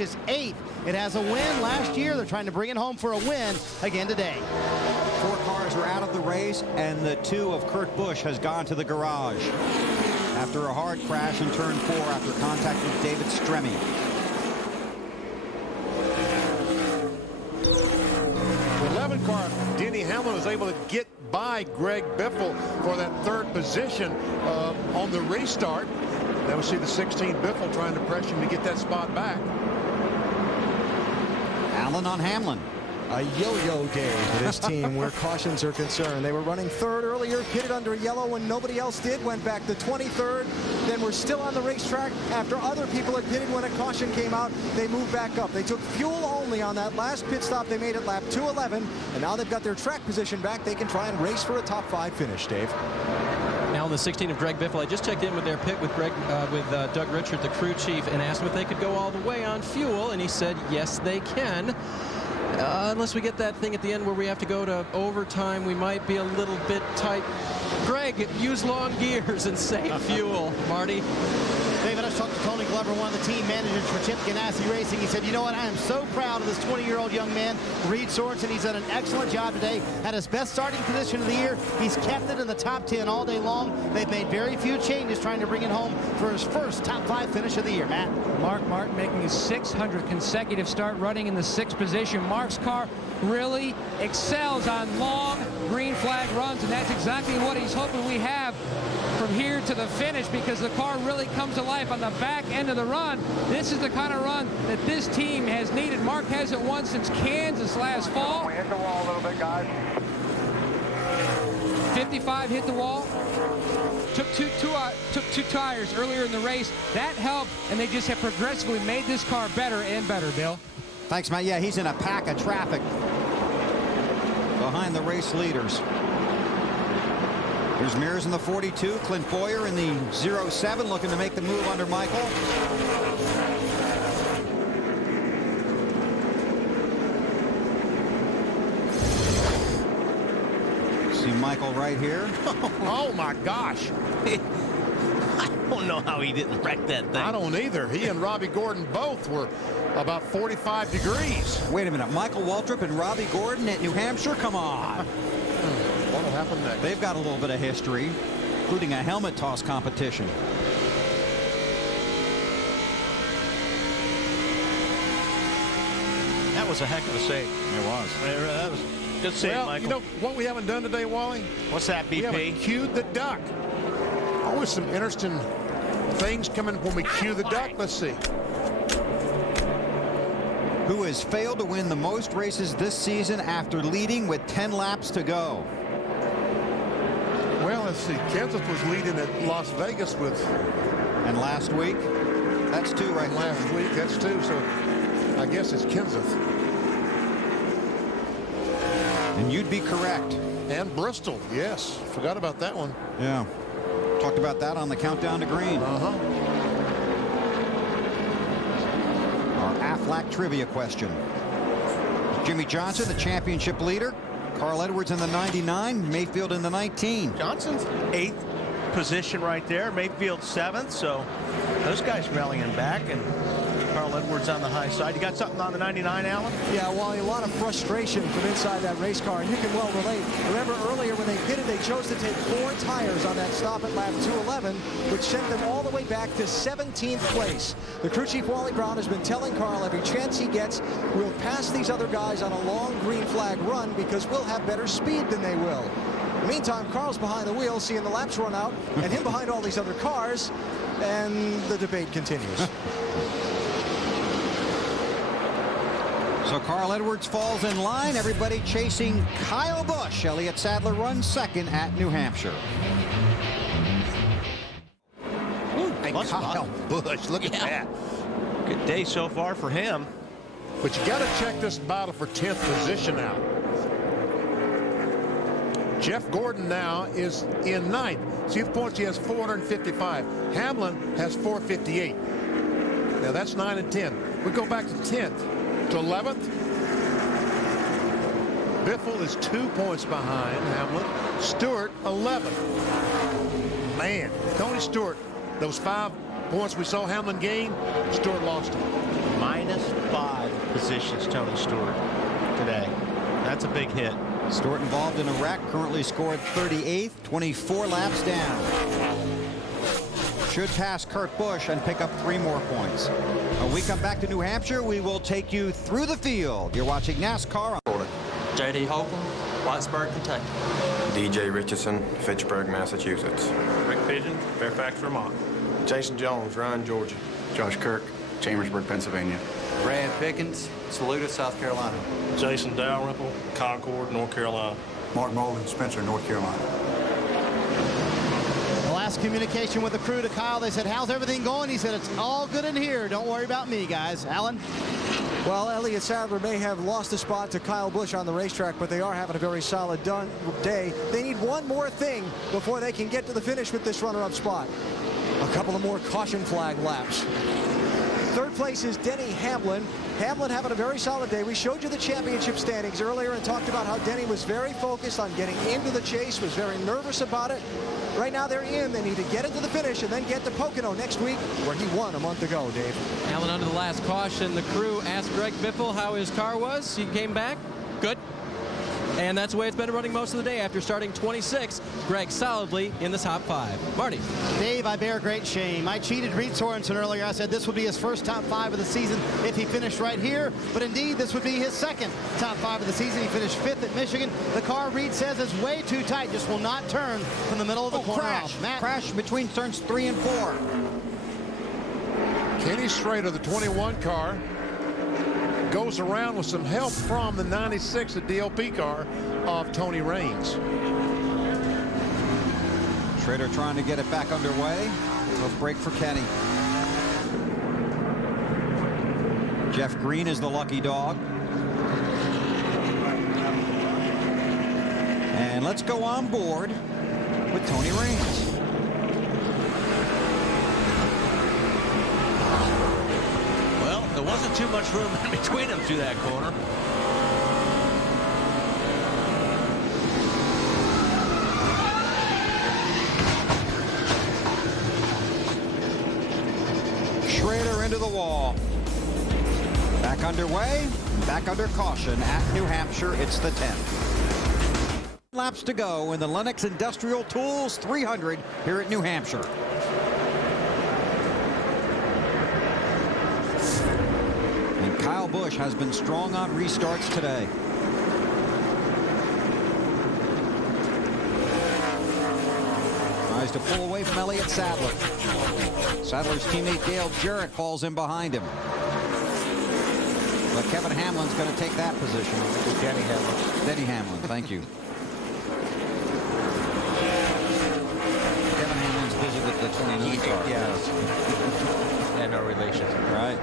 is 8th. It has a win last year. They're trying to bring it home for a win again today. 4 cars are out of the race, and the 2 of Kurt Busch has gone to the garage after a hard crash in turn 4 after contact with David Stremme. The 11 car, Denny Hamlin, was able to get by Greg Biffle for that 3rd position on the restart. Now we see the 16 Biffle trying to press him to get that spot back. Allen on Hamlin. A yo-yo day for this team where cautions are concerned. They were running 3rd earlier, pitted under yellow when nobody else did, went back to 23rd, then were still on the racetrack after other people had pitted. When a caution came out, they moved back up. They took fuel only on that last pit stop they made at lap 211, and now they've got their track position back. They can try and race for a top 5 finish, Dave. Now in the 16 of Greg Biffle, I just checked in with their pit with Doug Richard, the crew chief, and asked him if they could go all the way on fuel, and he said yes they can. Unless we get that thing at the end where we have to go to overtime, we might be a little bit tight. Greg, use long gears and save fuel. Marty? David, I talked to Tony Glover, one of the team managers for Chip Ganassi Racing. He said, you know what, I am so proud of this 20-year-old young man, Reed Sorensen. He's done an excellent job today. Had his best starting position of the year. He's kept it in the top 10 all day long. They've made very few changes trying to bring it home for his first top 5 finish of the year. Matt? Mark Martin making his 600th consecutive start, running in the 6th position. Mark's car really excels on long green flag runs, and that's exactly what he's hoping we have from here to the finish, because the car really comes to life on the back end of the run. This is the kind of run that this team has needed. Mark hasn't won since Kansas last fall. We hit the wall a little bit, guys. 55 hit the wall. Took two tires earlier in the race. That helped, and they just have progressively made this car better and better, Bill. Thanks, Matt. Yeah, he's in a pack of traffic behind the race leaders. Here's Mears in the 42, Clint Boyer in the 07, looking to make the move under Michael. See Michael right here. Oh my gosh. I don't know how he didn't wreck that thing. I don't either. He and Robbie Gordon both were about 45 degrees. Wait a minute. Michael Waltrip and Robbie Gordon at New Hampshire? Come on. What'll happen next? They've got a little bit of history, including a helmet toss competition. That was a heck of a save. It was. That was good save, Well, Michael. you know what we haven't done today, Wally? What's that, We haven't BP? cued the duck. Always some interesting things coming when we cue the duck. Let's see. Who has failed to win the most races this season after leading with 10 laps to go? Well, let's see. Kansas was leading at Las Vegas with. And last week? That's 2 right now. Last week, that's 2. So I guess it's Kenseth. And you'd be correct. And Bristol, yes. Forgot about that one. Yeah. Talked about that on the countdown to green. Uh-huh. Our Aflac trivia question. Jimmy Johnson, the championship leader. Carl Edwards in the 99. Mayfield in the 19. Johnson's 8th position right there. Mayfield 7th. So those guys rallying back. And Carl Edwards on the high side. You got something on the 99, Alan? Yeah, well, a lot of frustration from inside that race car, and you can well relate. Remember earlier when they pitted, they chose to take 4 tires on that stop at lap 211, which sent them all the way back to 17th place. The crew chief, Wally Brown, has been telling Carl every chance he gets, we'll pass these other guys on a long green flag run because we'll have better speed than they will. Meantime, Carl's behind the wheel, seeing the laps run out, and him behind all these other cars, and the debate continues. So Carl Edwards falls in line. Everybody chasing Kyle Busch. Elliott Sadler runs second at New Hampshire. And Kyle Busch, look at that. Good day so far for him. But you got to check this battle for 10th position out. Jeff Gordon now is in 9th. See the points, he has 455. Hamlin has 458. Now that's 9 and 10. We go back to 10th to 11th. Biffle is 2 points behind Hamlin. Stewart 11th. Man, Tony Stewart, those 5 points we saw Hamlin gain, Stewart lost them. -5 positions, Tony Stewart, today. That's a big hit. Stewart involved in a wreck, currently scored 38th, 24 laps down. Should pass Kurt Busch and pick up 3 more points. When we come back to New Hampshire, we will take you through the field. You're watching NASCAR. J.D. Holcomb, Whitesburg, Kentucky. DJ Richardson, Fitchburg, Massachusetts. Rick Pigeon, Fairfax, Vermont. Jason Jones, Ryan, Georgia. Josh Kirk, Chambersburg, Pennsylvania. Brad Pickens, Saluda, South Carolina. Jason Dalrymple, Concord, North Carolina. Mark Mullen, Spencer, North Carolina. The last communication with the crew to Kyle, they said, how's everything going? He said, it's all good in here. Don't worry about me, guys. Alan? Well, Elliott Sadler may have lost a spot to Kyle Busch on the racetrack, but they are having a very solid day. They need one more thing before they can get to the finish with this runner-up spot. A couple of more caution flag laps. Third place is Denny Hamlin. Hamlin having a very solid day. We showed you the championship standings earlier and talked about how Denny was very focused on getting into the chase, was very nervous about it. Right now they're in. They need to get into the finish and then get to Pocono next week, where he won a month ago, Dave. Allen under the last caution. The crew asked Greg Biffle how his car was. He came back. Good. And that's the way it's been running most of the day. After starting 26, Greg solidly in the top 5. Marty. Dave, I bear great shame. I cheated Reed Sorensen earlier. I said this would be his first top 5 of the season if he finished right here. But indeed, this would be his second top 5 of the season. He finished 5th at Michigan. The car, Reed says, is way too tight. Just will not turn from the middle of the corner. Crash. Crash between turns 3 and 4. Kenny Schrader, the 21 car, goes around with some help from the 96, the DLP car of Tony Raines. Schrader trying to get it back underway. Tough break for Kenny. Jeff Green is the lucky dog. And let's go on board with Tony Raines. There wasn't too much room in between them through that corner. Schrader into the wall. Back underway, back under caution at New Hampshire. It's the 10th. Laps to go in the Lenox Industrial Tools 300 here at New Hampshire. Kyle Busch has been strong on restarts today. Tries to pull away from Elliott Sadler. Sadler's teammate Dale Jarrett falls in behind him. But Kevin Hamlin's going to take that position. Denny Hamlin. Denny Hamlin, thank you. Kevin Hamlin's busy with the 29 car. Yes. And no relation. Right.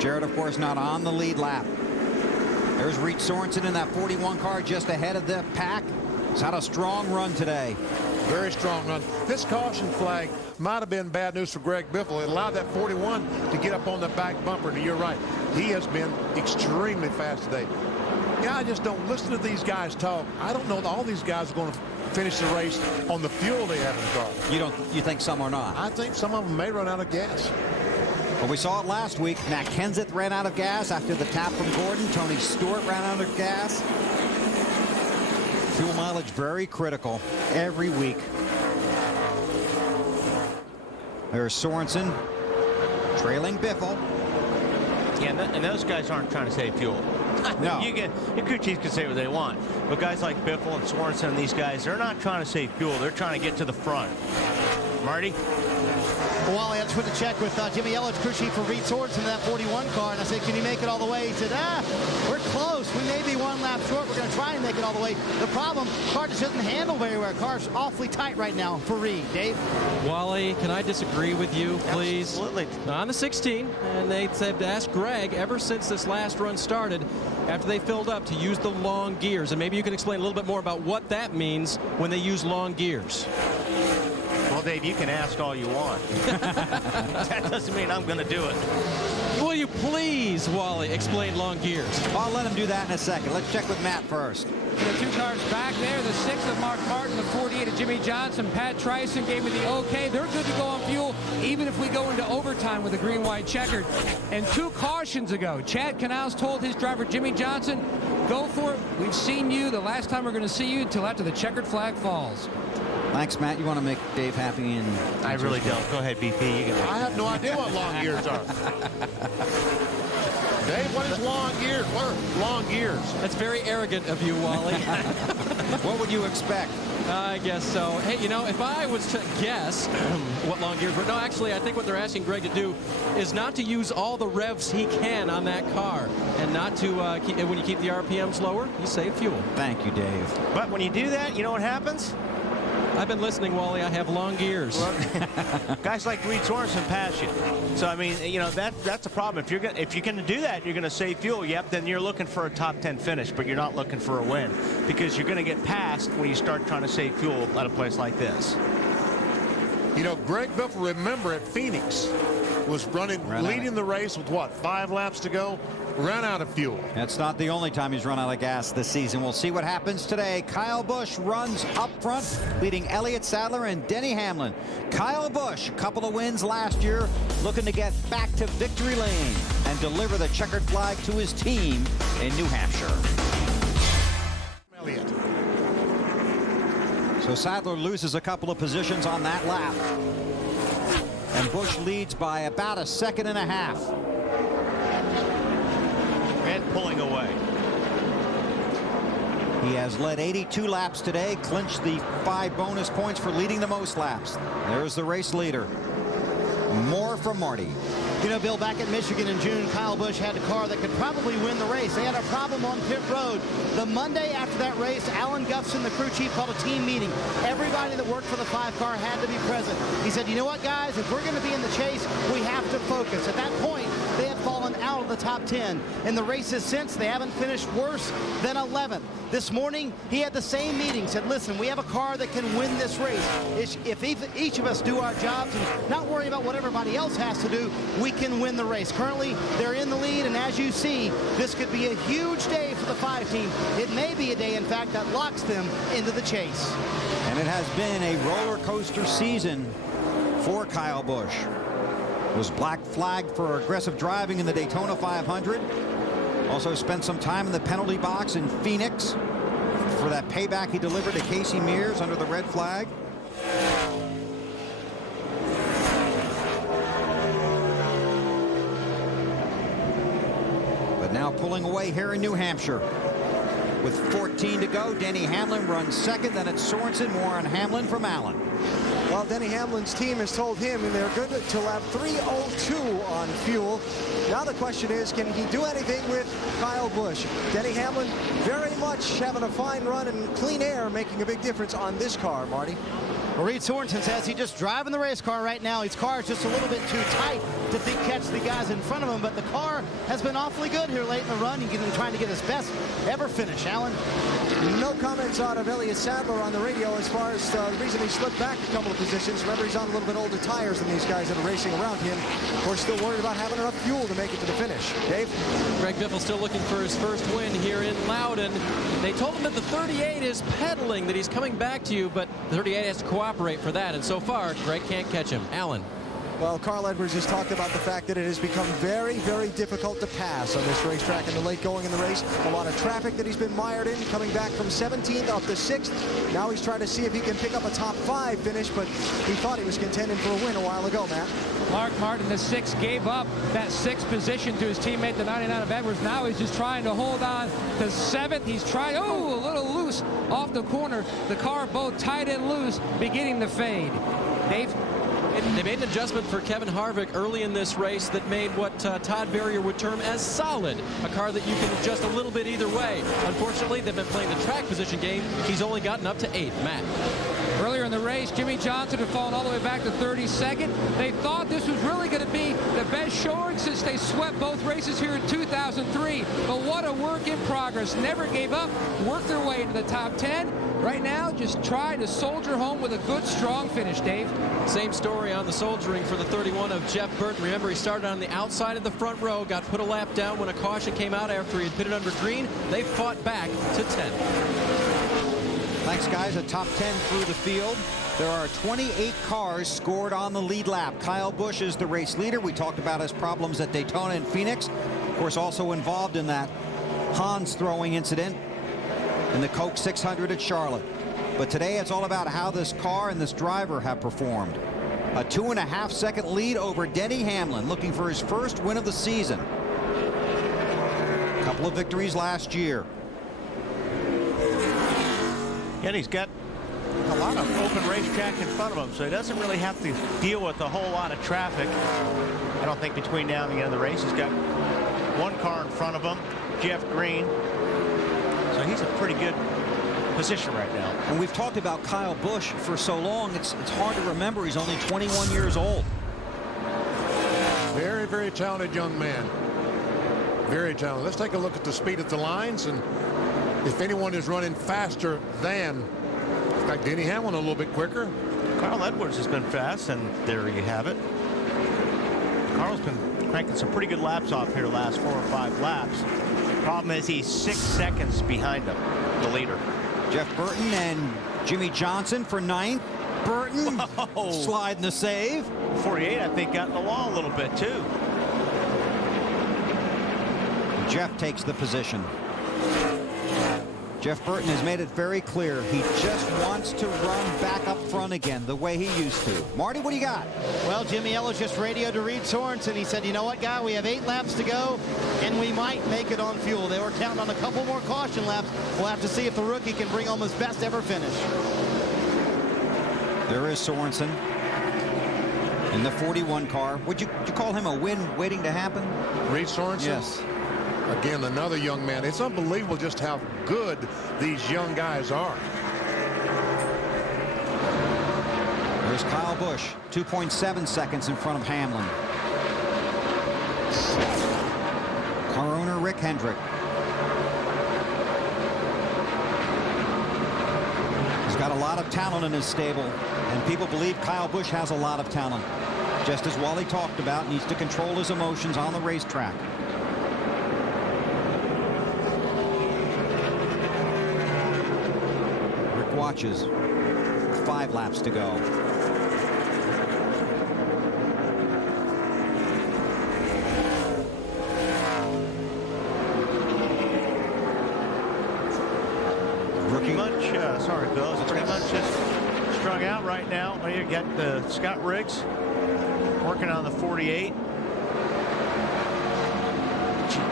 Jarrett, of course, not on the lead lap. There's Reed Sorensen in that 41 car just ahead of the pack. He's had a strong run today. Very strong run. This caution flag might have been bad news for Greg Biffle. It allowed that 41 to get up on the back bumper. And you're right. He has been extremely fast today. Yeah, I just don't listen to these guys talk. I don't know that all these guys are going to finish the race on the fuel they have in the car. You think some are not? I think some of them may run out of gas. Well, we saw it last week. Matt Kenseth ran out of gas after the tap from Gordon. Tony Stewart ran out of gas. Fuel mileage very critical every week. There's Sorensen trailing Biffle. Yeah, and those guys aren't trying to save fuel. No. Your crew chiefs can say what they want, but guys like Biffle and Sorensen and these guys, they're not trying to save fuel. They're trying to get to the front. Marty? Well, Wally, I just went to check with Jimmy Elledge, crew chief for Reed Sorensen in that 41 car, and I said, can you make it all the way? He said, we're close. We may be one lap short. We're going to try and make it all the way. The problem, car just doesn't handle very well. Car's awfully tight right now for Reed. Dave? Wally, can I disagree with you, please? Absolutely. On the 16, and they said to ask Greg, ever since this last run started, after they filled up, to use the long gears. And maybe you can explain a little bit more about what that means when they use long gears. Well, Dave, you can ask all you want. That doesn't mean I'm going to do it. Will you please, Wally, explain long gears? I'll let him do that in a second. Let's check with Matt first. The 2 cars back there, the 6 of Mark Martin, the 48 of Jimmy Johnson. Pat Tryson gave me the okay. They're good to go on fuel, even if we go into overtime with the green-white checkered. And 2 cautions ago, Chad Canals told his driver, Jimmy Johnson, go for it. We've seen you. The last time we're going to see you until after the checkered flag falls. Thanks, Matt. You want to make Dave happy? And I really don't. Go ahead, BP. You can I have no idea what long gears are. Dave, what is long gears? What are long gears? That's very arrogant of you, Wally. What would you expect? I guess so. Hey, you know, if I was to guess what long gears were, no, actually, I think what they're asking Greg to do is not to use all the revs he can on that car, and not to, when you keep the RPMs lower, you save fuel. Thank you, Dave. But when you do that, you know what happens? I've been listening, Wally. I have long gears. Guys like Reed Sorensen pass you. So I mean, you know, that's a problem. If you're going to do that, you're going to save fuel. Yep, then you're looking for a top 10 finish, but you're not looking for a win because you're going to get passed when you start trying to save fuel at a place like this. You know, Greg Biffle, remember at Phoenix, was leading the race with what, 5 laps to go? Ran out of fuel. That's not the only time he's run out of gas this season. We'll see what happens today. Kyle Busch runs up front, leading Elliott Sadler and Denny Hamlin. Kyle Busch, a couple of wins last year, looking to get back to victory lane and deliver the checkered flag to his team in New Hampshire. Elliott. So Sadler loses a couple of positions on that lap. And Busch leads by about 1.5 seconds. And pulling away. He has led 82 laps today, clinched the 5 bonus points for leading the most laps. There's the race leader. More from Marty. You know, Bill, back at Michigan in June, Kyle Busch had a car that could probably win the race. They had a problem on pit road. The Monday after that race, Alan Gufson, the crew chief, called a team meeting. Everybody that worked for the 5 car had to be present. He said, you know what, guys, if we're going to be in the chase, we have to focus. At that point, they had fallen out of the top 10. In the races since, they haven't finished worse than 11th. This morning, he had the same meeting, said, listen, we have a car that can win this race. If each of us do our jobs and not worry about what everybody else has to do, we can win the race. Currently, they're in the lead, and as you see, this could be a huge day for the 5 team. It may be a day, in fact, that locks them into the chase. And it has been a roller coaster season for Kyle Busch. Was black flagged for aggressive driving in the Daytona 500. Also spent some time in the penalty box in Phoenix for that payback he delivered to Casey Mears under the red flag. But now pulling away here in New Hampshire. With 14 to go, Denny Hamlin runs second. Then it's Sorensen. More on Hamlin from Allen. Well, Denny Hamlin's team has told him, and they're good to lap 302 on fuel. Now the question is, can he do anything with Kyle Busch? Denny Hamlin very much having a fine run, and clean air making a big difference on this car, Marty. Well, Reed Sorensen says he's just driving the race car right now. His car is just a little bit too tight to catch the guys in front of him, but the car has been awfully good here late in the run. He's trying to get his best ever finish. Alan? No comments out of Elliott Sadler on the radio as far as the reason he slipped back a couple of positions. Remember, he's on a little bit older tires than these guys that are racing around him. Of course, still worried about having enough fuel to make it to the finish. Dave? Greg Biffle still looking for his first win here in Loudon. They told him that the 38 is pedaling, that he's coming back to you, but the 38 has to cooperate for that. And so far, Greg can't catch him. Alan? Well, Carl Edwards has talked about the fact that it has become very, very difficult to pass on this racetrack in the late going in the race. A lot of traffic that he's been mired in, coming back from 17th up to 6th. Now he's trying to see if he can pick up a top 5 finish, but he thought he was contending for a win a while ago, Matt. Mark Martin, the 6th, gave up that 6th position to his teammate, the 99 of Edwards. Now he's just trying to hold on to 7th. He's trying, a little loose off the corner. The car both tight and loose, beginning to fade. Dave? They made an adjustment for Kevin Harvick early in this race that made what Todd Berrier would term as solid, a car that you can adjust a little bit either way. Unfortunately, they've been playing the track position game. He's only gotten up to 8th. Matt. Earlier in the race, Jimmy Johnson had fallen all the way back to 32nd. They thought this was really going to be the best showing since they swept both races here in 2003. But what a work in progress. Never gave up, worked their way into the top 10. Right now, just trying to soldier home with a good, strong finish, Dave. Same story on the soldiering for the 31 of Jeff Burton. Remember, he started on the outside of the front row, got put a lap down when a caution came out after he had pitted under green. They fought back to 10th. Thanks, guys. A top 10 through the field. There are 28 cars scored on the lead lap. Kyle Busch is the race leader. We talked about his problems at Daytona and Phoenix. Of course, also involved in that Hans throwing incident in the Coke 600 at Charlotte. But today it's all about how this car and this driver have performed. A 2.5-second lead over Denny Hamlin, looking for his first win of the season. A couple of victories last year. And he's got a lot of open racetrack in front of him, so he doesn't really have to deal with a whole lot of traffic. I don't think between now and the end of the race. He's got one car in front of him, Jeff Green. So he's in a pretty good position right now. And we've talked about Kyle Busch for so long, it's hard to remember he's only 21 years old. Very, very talented young man. Very talented. Let's take a look at the speed at the lines, and if anyone is running faster than, like Denny Hamlin, a little bit quicker. Carl Edwards has been fast, and there you have it. Carl's been cranking some pretty good laps off here the last 4 or 5 laps. Problem is he's 6 seconds behind him, the leader. Jeff Burton and Jimmy Johnson for 9th. Burton sliding the save. 48, I think, got in the wall a little bit, too. Jeff takes the position. Jeff Burton has made it very clear he just wants to run back up front again the way he used to. Marty, what do you got? Well, Jimmy Ellis just radioed to Reed Sorensen. He said, you know what, guy, we have 8 laps to go, and we might make it on fuel. They were counting on a couple more caution laps. We'll have to see if the rookie can bring home his best ever finish. There is Sorensen in the 41 car. Would you call him a win waiting to happen? Reed Sorensen? Yes. Again, another young man. It's unbelievable just how good these young guys are. There's Kyle Busch, 2.7 seconds in front of Hamlin. Car owner Rick Hendrick. He's got a lot of talent in his stable, and people believe Kyle Busch has a lot of talent. Just as Wally talked about, needs to control his emotions on the racetrack. Watches. 5 laps to go. Pretty much, sorry, Bill, it's pretty much just strung out right now. Well, you got Scott Riggs working on the 48.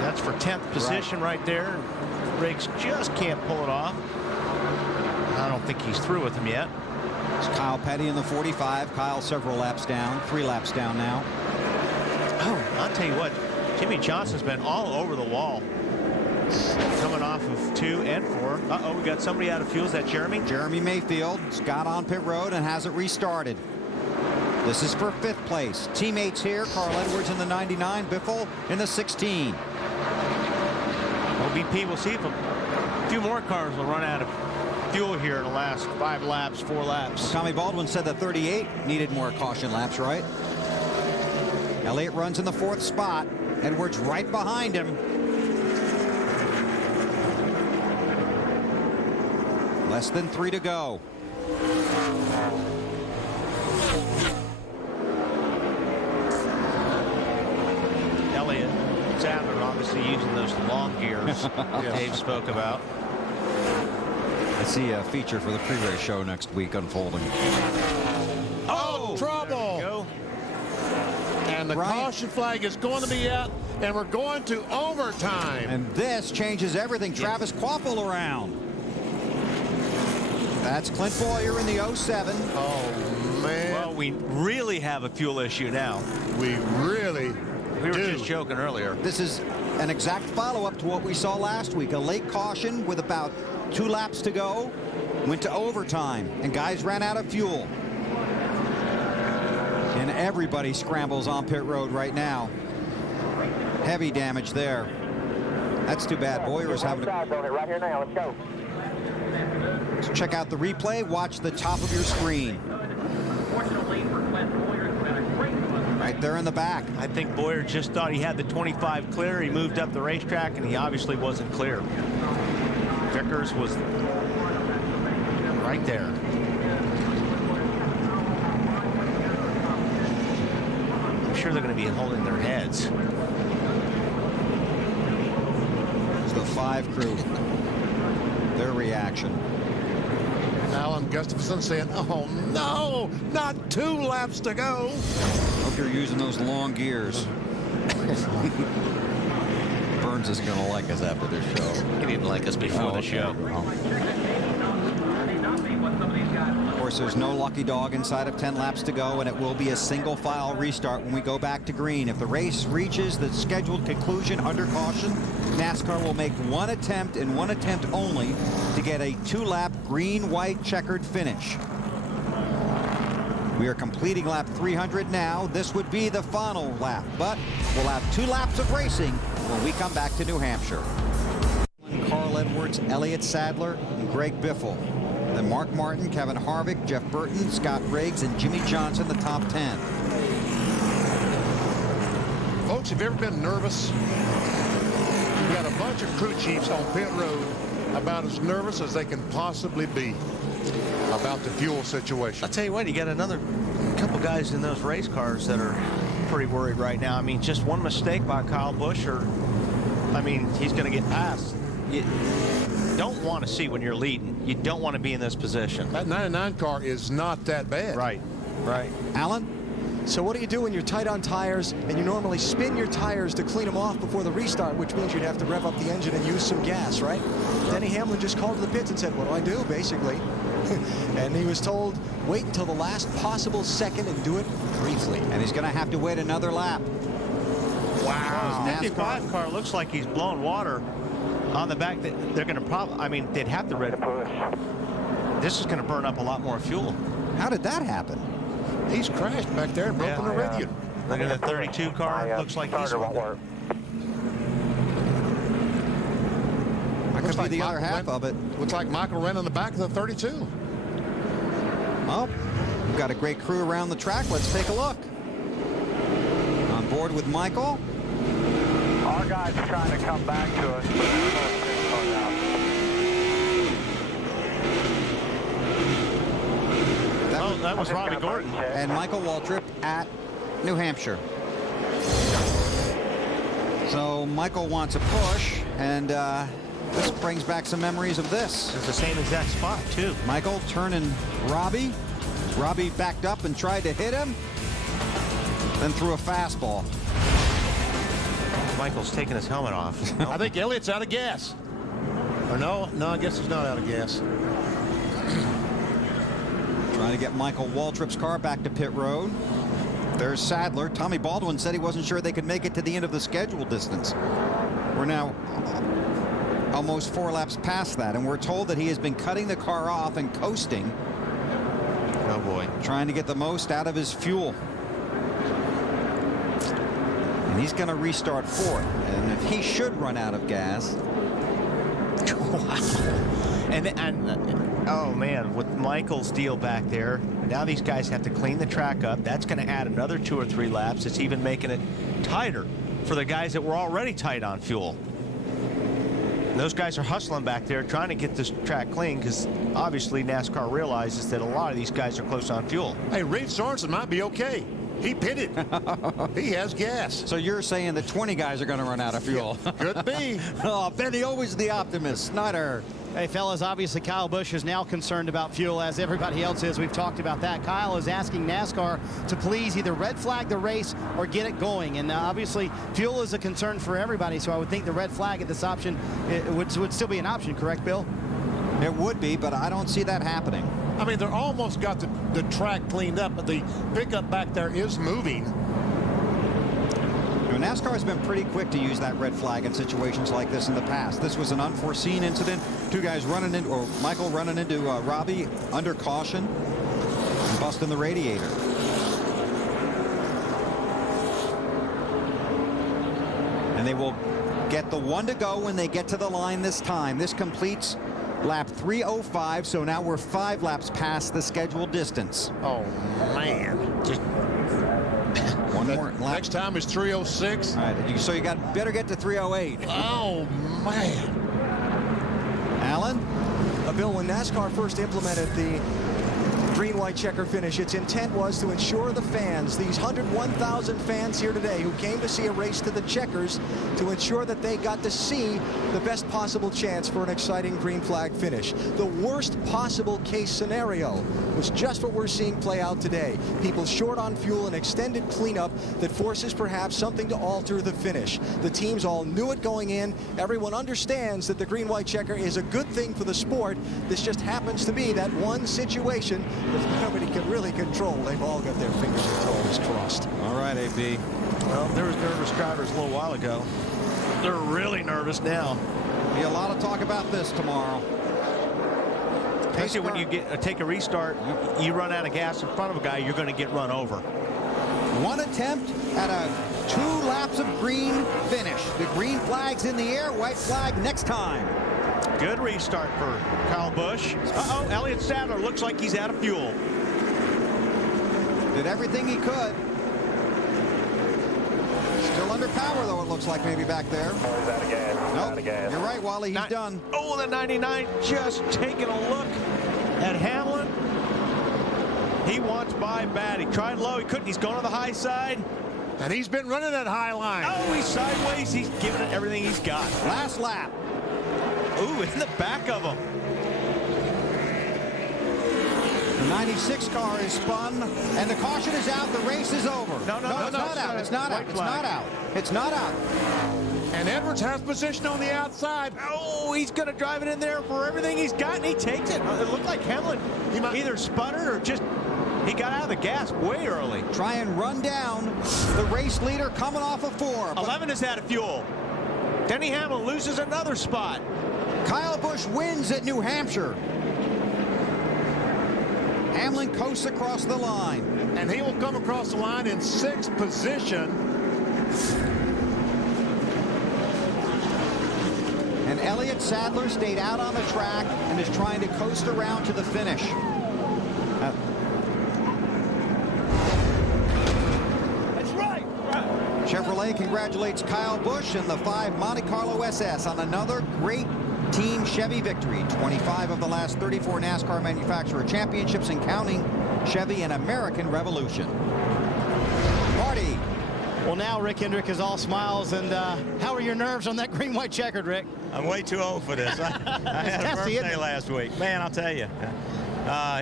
That's for 10th position right there. Riggs just can't pull it off. I don't think he's through with him yet. It's Kyle Petty in the 45. Kyle several laps down, 3 laps down now. Oh, I'll tell you what, Jimmy Johnson's been all over the wall. Coming off of 2 and 4. Uh-oh, we got somebody out of fuel. Is that Jeremy? Jeremy Mayfield got on pit road and has it restarted. This is for 5th place. Teammates here, Carl Edwards in the 99, Biffle in the 16. OBP, we'll see if a few more cars will run out of fuel here in the last 5 laps, 4 laps. Well, Tommy Baldwin said that 38 needed more caution laps, right? Elliott runs in the 4th spot. Edwards right behind him. Less than 3 to go. Sadler obviously using those long gears Dave spoke about. I see a feature for the pre-race show next week unfolding. Oh, trouble! And the caution flag is going to be out, and we're going to overtime. And this changes everything. Travis Quapple around. That's Clint Boyer in the 07. Oh, man. Well, we really have a fuel issue now. We really We were just joking earlier. This is an exact follow-up to what we saw last week. A late caution with about 2 laps to go. Went to overtime, and guys ran out of fuel. And everybody scrambles on pit road right now. Heavy damage there. That's too bad. Boyer is having right here now. Let's go. So check out the replay. Watch the top of your screen. Right there in the back. I think Boyer just thought he had the 25 clear. He moved up the racetrack, and he obviously wasn't clear. Vickers was right there. I'm sure they're going to be holding their heads. It's the 5 crew. Their reaction. Alan Gustafson saying, oh, no, not 2 laps to go. Hope you're using those long gears. Burns is going to like us after this show. He didn't like us before the show. Of course, there's no lucky dog inside of 10 laps to go, and it will be a single file restart when we go back to green. If the race reaches the scheduled conclusion under caution, NASCAR will make one attempt and one attempt only to get a 2-lap green-white checkered finish. We are completing lap 300 now. This would be the final lap, but we'll have 2 laps of racing when we come back to New Hampshire. Carl Edwards, Elliott Sadler, and Greg Biffle. Then Mark Martin, Kevin Harvick, Jeff Burton, Scott Riggs, and Jimmy Johnson, the top 10. Folks, have you ever been nervous? We've got a bunch of crew chiefs on pit road about as nervous as they can possibly be about the fuel situation. I'll tell you what, you got another couple guys in those race cars that are pretty worried right now. I mean, just one mistake by Kyle Busch, or I mean, he's going to get passed. You don't want to see when you're leading. You don't want to be in this position. That 99 car is not that bad. Right. Alan? So what do you do when you're tight on tires and you normally spin your tires to clean them off before the restart, which means you'd have to rev up the engine and use some gas, right? Denny Hamlin just called to the pits and said, what do I do, basically? And he was told, wait until the last possible second and do it briefly. And he's going to have to wait another lap. Wow. The 55 car looks like he's blowing water on the back. That they're going to probably, I mean, they'd have to rev. This is going to burn up a lot more fuel. How did that happen? He's crashed back there and broken the radiator. Look at the 32 car. Looks like he's That could be the other half of it. Looks like Michael ran on the back of the 32. Well, we've got a great crew around the track. Let's take a look. On board with Michael. Our guy's trying to come back to us, but that was Robbie Gordon. And Michael Waltrip at New Hampshire. So Michael wants a push, and this brings back some memories of this. It's the same exact spot, too. Michael turning Robbie. Robbie backed up and tried to hit him, then threw a fastball. Michael's taking his helmet off. I think Elliott's out of gas. Or no, I guess he's not out of gas. Trying to get Michael Waltrip's car back to pit road. There's Sadler. Tommy Baldwin said he wasn't sure they could make it to the end of the schedule distance. We're now almost 4 laps past that, and we're told that he has been cutting the car off and coasting. Oh boy. Trying to get the most out of his fuel. And he's going to restart fourth. And if he should run out of gas. And oh man, with Michael's deal back there, now these guys have to clean the track up. That's going to add another 2 or 3 laps. It's even making it tighter for the guys that were already tight on fuel. And those guys are hustling back there trying to get this track clean, because obviously NASCAR realizes that a lot of these guys are close on fuel. Hey, Reed Sorensen might be okay. He pitted. He has gas. So you're saying that 20 guys are going to run out of fuel? Could be. Oh, Benny, always the optimist. Snyder. Hey, fellas, obviously Kyle Busch is now concerned about fuel, as everybody else is. We've talked about that. Kyle is asking NASCAR to please either red flag the race or get it going. And obviously, fuel is a concern for everybody, so I would think the red flag at this option would still be an option, correct, Bill? It would be, but I don't see that happening. I mean, they're almost got the track cleaned up, but the pickup back there is moving. NASCAR has been pretty quick to use that red flag in situations like this in the past. This was an unforeseen incident. Two guys running into, or Michael running into Robbie under caution and busting the radiator. And they will get the 1 to go when they get to the line this time. This completes lap 3:05, so now we're 5 laps past the scheduled distance. Oh, man. Just one more lap. Next time is 3:06. All right, so you better get to 3:08. Oh, man. Alan? Bill, when NASCAR first implemented the green-white checker finish, its intent was to ensure the fans, these 101,000 fans here today who came to see a race to the checkers, to ensure that they got to see the best possible chance for an exciting green flag finish. The worst possible case scenario was just what we're seeing play out today. People short on fuel, an extended cleanup that forces perhaps something to alter the finish. The teams all knew it going in. Everyone understands that the green-white checker is a good thing for the sport. This just happens to be that one situation that nobody can really control. They've all got their fingers and toes crossed. All right, AB. Well, there was nervous drivers a little while ago. They're really nervous now. Be a lot of talk about this tomorrow. Basically, when you take a restart, you run out of gas in front of a guy, you're going to get run over. One attempt at a 2 laps of green finish. The green flag's in the air, white flag next time. Good restart for Kyle Busch. Uh-oh, Elliott Sadler looks like he's out of fuel. Did everything he could. Still under power, though, it looks like maybe back there. He's out of gas. Nope. Out of gas. You're right, Wally. He's done. Oh, the 99 just taking a look at Hamlin. He wants by bad. He tried low. He couldn't. He's going to the high side. And he's been running that high line. Oh, he's sideways. He's giving it everything he's got. Last lap. Ooh, in the back of him. The 96 car is spun, and the caution is out. The race is over. No, it's not out. It's not out. It's not out. It's not out. And Edwards has position on the outside. Oh, he's going to drive it in there for everything he's got, and he takes it. It looked like Hamlin either sputtered or just he got out of the gas way early. Try and run down the race leader coming off of 4. 11 is out of fuel. Denny Hamlin loses another spot. Kyle Busch wins at New Hampshire. Hamlin coasts across the line. And he will come across the line in 6th position. And Elliott Sadler stayed out on the track and is trying to coast around to the finish. That's right. Chevrolet congratulates Kyle Busch and the 5 Monte Carlo SS on another great Team Chevy victory. 25 of the last 34 NASCAR manufacturer championships and counting. Chevy and American Revolution. Marty. Well, now Rick Hendrick is all smiles. And how are your nerves on that green-white checkered, Rick? I'm way too old for this. I had a birthday last week. Man, I'll tell you.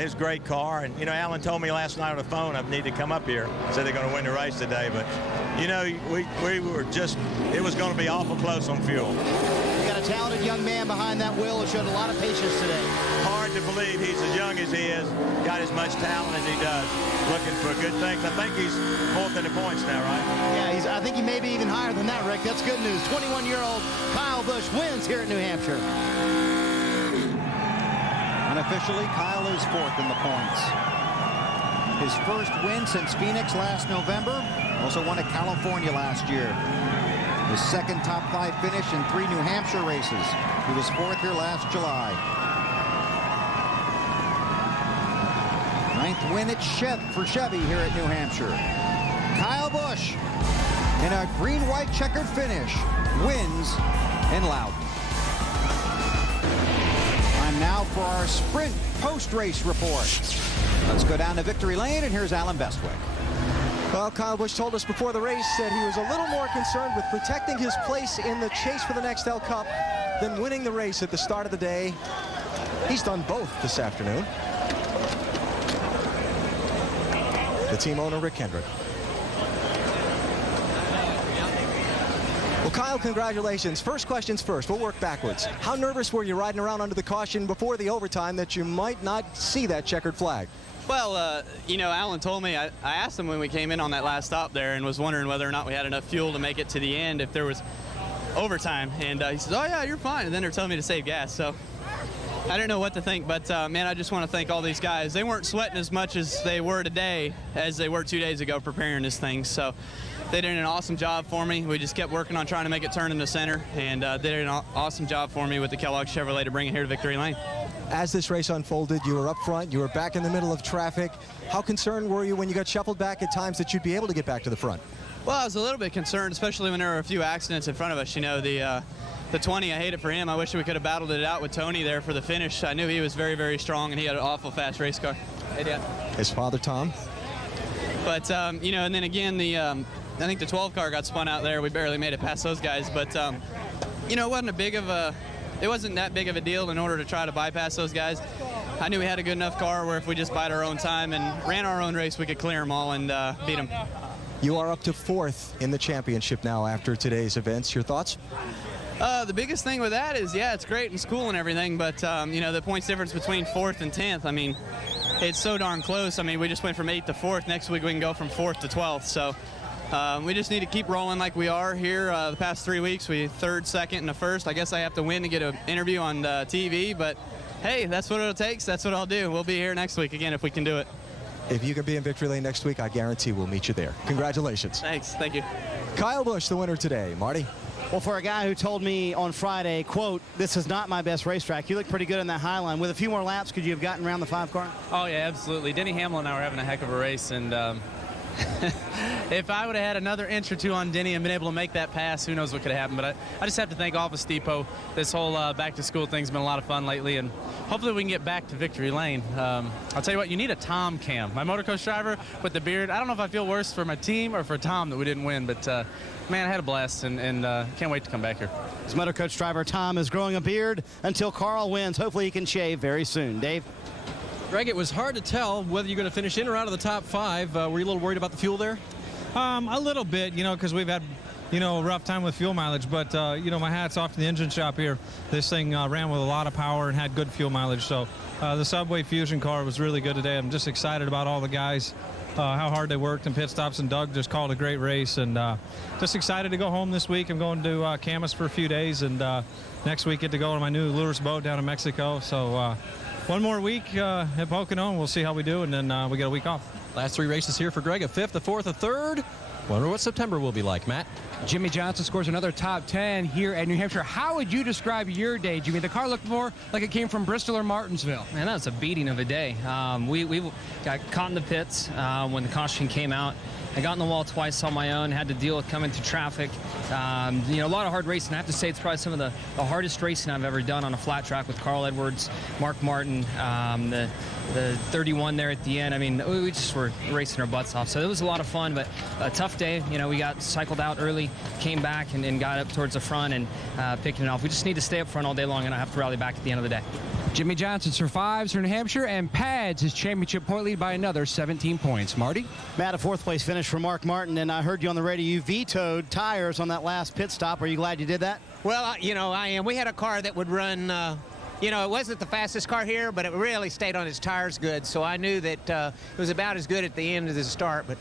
His great car. And, you know, Alan told me last night on the phone I need to come up here. Said they're going to win the race today. But, you know, we were just, it was going to be awful close on fuel. You got a talented young man behind that wheel who showed a lot of patience today. Hard to believe he's as young as he is, got as much talent as he does. Looking for good things. I think he's 4th in the points now, right? Yeah, I think he may be even higher than that, Rick. That's good news. 21-year-old Kyle Busch wins here at New Hampshire. Unofficially, Kyle is 4th in the points. His first win since Phoenix last November. Also won at California last year. His 2nd top 5 finish in 3 New Hampshire races. He was 4th here last July. 9th win for Chevy here at New Hampshire. Kyle Busch, in a green-white checkered finish, wins in Loudon. Time now for our sprint post-race report. Let's go down to Victory Lane, and here's Alan Bestwick. Well, Kyle Busch told us before the race that he was a little more concerned with protecting his place in the chase for the Nextel Cup than winning the race at the start of the day. He's done both this afternoon. The team owner, Rick Hendrick. Well, Kyle, congratulations. First questions first. We'll work backwards. How nervous were you riding around under the caution before the overtime that you might not see that checkered flag? Well, you know, Alan told me, I asked him when we came in on that last stop there and was wondering whether or not we had enough fuel to make it to the end if there was overtime. And he says, oh, yeah, you're fine. And then they're telling me to save gas. So I didn't know what to think. But, man, I just want to thank all these guys. They weren't sweating as much as they were today as they were 2 days ago preparing this thing. So they did an awesome job for me. We just kept working on trying to make it turn in the center. And they did an awesome job for me with the Kellogg Chevrolet to bring it here to Victory Lane. As this race unfolded, you were up front, you were back in the middle of traffic. How concerned were you when you got shuffled back at times that you'd be able to get back to the front? Well, I was a little bit concerned, especially when there were a few accidents in front of us. You know, the 20, I hate it for him. I wish we could have battled it out with Tony there for the finish. I knew he was very, very strong, and he had an awful fast race car. Hey, Dad. His father, Tom. But, you know, and then again, I think the 12 car got spun out there. We barely made it past those guys. But, you know, it wasn't that big of a deal in order to try to bypass those guys. I knew we had a good enough car where if we just bide our own time and ran our own race, we could clear them all and beat them. You are up to 4th in the championship now after today's events. Your thoughts? The biggest thing with that is, yeah, it's great and it's cool and everything, but, you know, the points difference between 4th and 10th, I mean, it's so darn close. I mean, we just went from 8th to 4th. Next week we can go from 4th to 12th. So we just need to keep rolling like we are here. The past 3 weeks, we 3rd, 2nd, and a 1st. I guess I have to win to get an interview on TV, but hey, that's what it takes. That's what I'll do. We'll be here next week again if we can do it. If you can be in Victory Lane next week, I guarantee we'll meet you there. Congratulations. Thanks. Thank you. Kyle Busch, the winner today. Marty? Well, for a guy who told me on Friday, quote, this is not my best racetrack, you look pretty good in that high line. With a few more laps, could you have gotten around the 5 car? Oh, yeah, absolutely. Denny Hamlin and I were having a heck of a race, and if I would have had another inch or two on Denny and been able to make that pass, who knows what could have happened. But I just have to thank Office Depot. This whole back-to-school thing's been a lot of fun lately, and hopefully we can get back to Victory Lane. I'll tell you what, you need a Tom cam. My motorcoach driver with the beard, I don't know if I feel worse for my team or for Tom that we didn't win, but man, I had a blast, and can't wait to come back here. His motorcoach driver, Tom, is growing a beard until Carl wins. Hopefully he can shave very soon. Dave? Greg, it was hard to tell whether you're going to finish in or out of the top 5. Were you a little worried about the fuel there? A little bit, you know, because we've had, you know, a rough time with fuel mileage. But, you know, my hat's off to the engine shop here. This thing ran with a lot of power and had good fuel mileage. So the Subway Fusion car was really good today. I'm just excited about all the guys, how hard they worked in pit stops. And Doug just called a great race. And just excited to go home this week. I'm going to Camas for a few days. And next week get to go on my new lures boat down in Mexico. So one more week at Pocono, and we'll see how we do, and then we get a week off. Last 3 races here for Greg, a 5th, a 4th, a 3rd. Wonder what September will be like, Matt. Jimmy Johnson scores another top 10 here at New Hampshire. How would you describe your day, Jimmy? The car looked more like it came from Bristol or Martinsville. Man, that was a beating of a day. We got caught in the pits when the caution came out. I got in the wall twice on my own, had to deal with coming through traffic. You know, a lot of hard racing. I have to say it's probably some of the hardest racing I've ever done on a flat track with Carl Edwards, Mark Martin, the 31 there at the end. I mean, we just were racing our butts off. So it was a lot of fun, but a tough day. You know, we got cycled out early, came back and got up towards the front and picking it off. We just need to stay up front all day long, and I have to rally back at the end of the day. Jimmy Johnson survives for New Hampshire and pads his championship point lead by another 17 points. Marty? Matt, a 4th place finish for Mark Martin, and I heard you on the radio. You vetoed tires on that last pit stop. Are you glad you did that? Well, you know, I am. We had a car that would run, you know, it wasn't the fastest car here, but it really stayed on its tires good, so I knew that it was about as good at the end as the start. But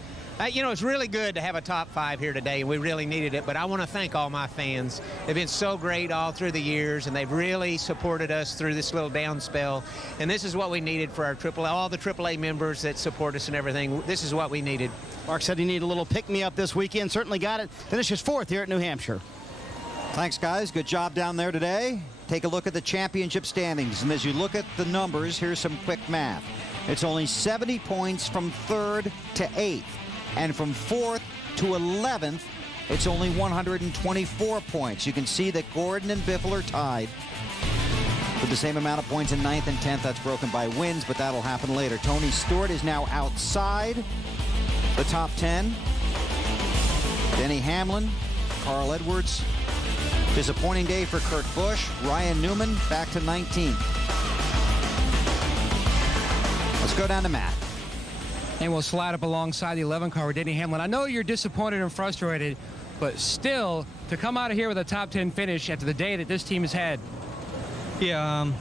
you know, it's really good to have a top 5 here today, and we really needed it. But I want to thank all my fans. They've been so great all through the years, and they've really supported us through this little down spell. And this is what we needed for our AAA, all the AAA members that support us and everything. This is what we needed. Mark said he needed a little pick-me-up this weekend. Certainly got it. Finishes 4th here at New Hampshire. Thanks, guys. Good job down there today. Take a look at the championship standings. And as you look at the numbers, here's some quick math. It's only 70 points from 3rd to 8th. And from 4th to 11th, it's only 124 points. You can see that Gordon and Biffle are tied with the same amount of points in 9th and 10th. That's broken by wins, but that'll happen later. Tony Stewart is now outside The top 10. Denny Hamlin, Carl Edwards. Disappointing day for Kurt Busch. Ryan Newman back to 19th. Let's go down to Matt. And we'll slide up alongside the 11 car with Denny Hamlin. I know you're disappointed and frustrated, but still, to come out of here with a top 10 finish after the day that this team has had. Yeah,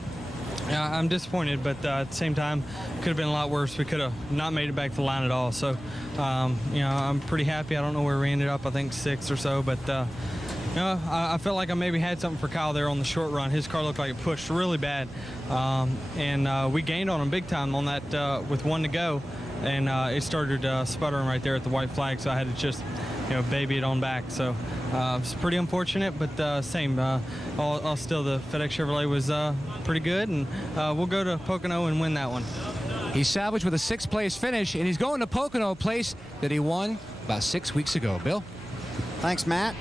I'm disappointed, but at the same time, could have been a lot worse. We could have not made it back to the line at all. So, I'm pretty happy. I don't know where we ended up. I think 6th or so, but I felt like I maybe had something for Kyle there on the short run. His car looked like it pushed really bad, and we gained on him big time on that with 1 to go, and it started sputtering right there at the white flag. So I had to just, baby it on back. So it's pretty unfortunate, but same. All still, the FedEx Chevrolet was pretty good, and we'll go to Pocono and win that one. He salvaged with a 6th place finish, and he's going to Pocono, a place that he won about 6 weeks ago. Bill? Thanks, Matt.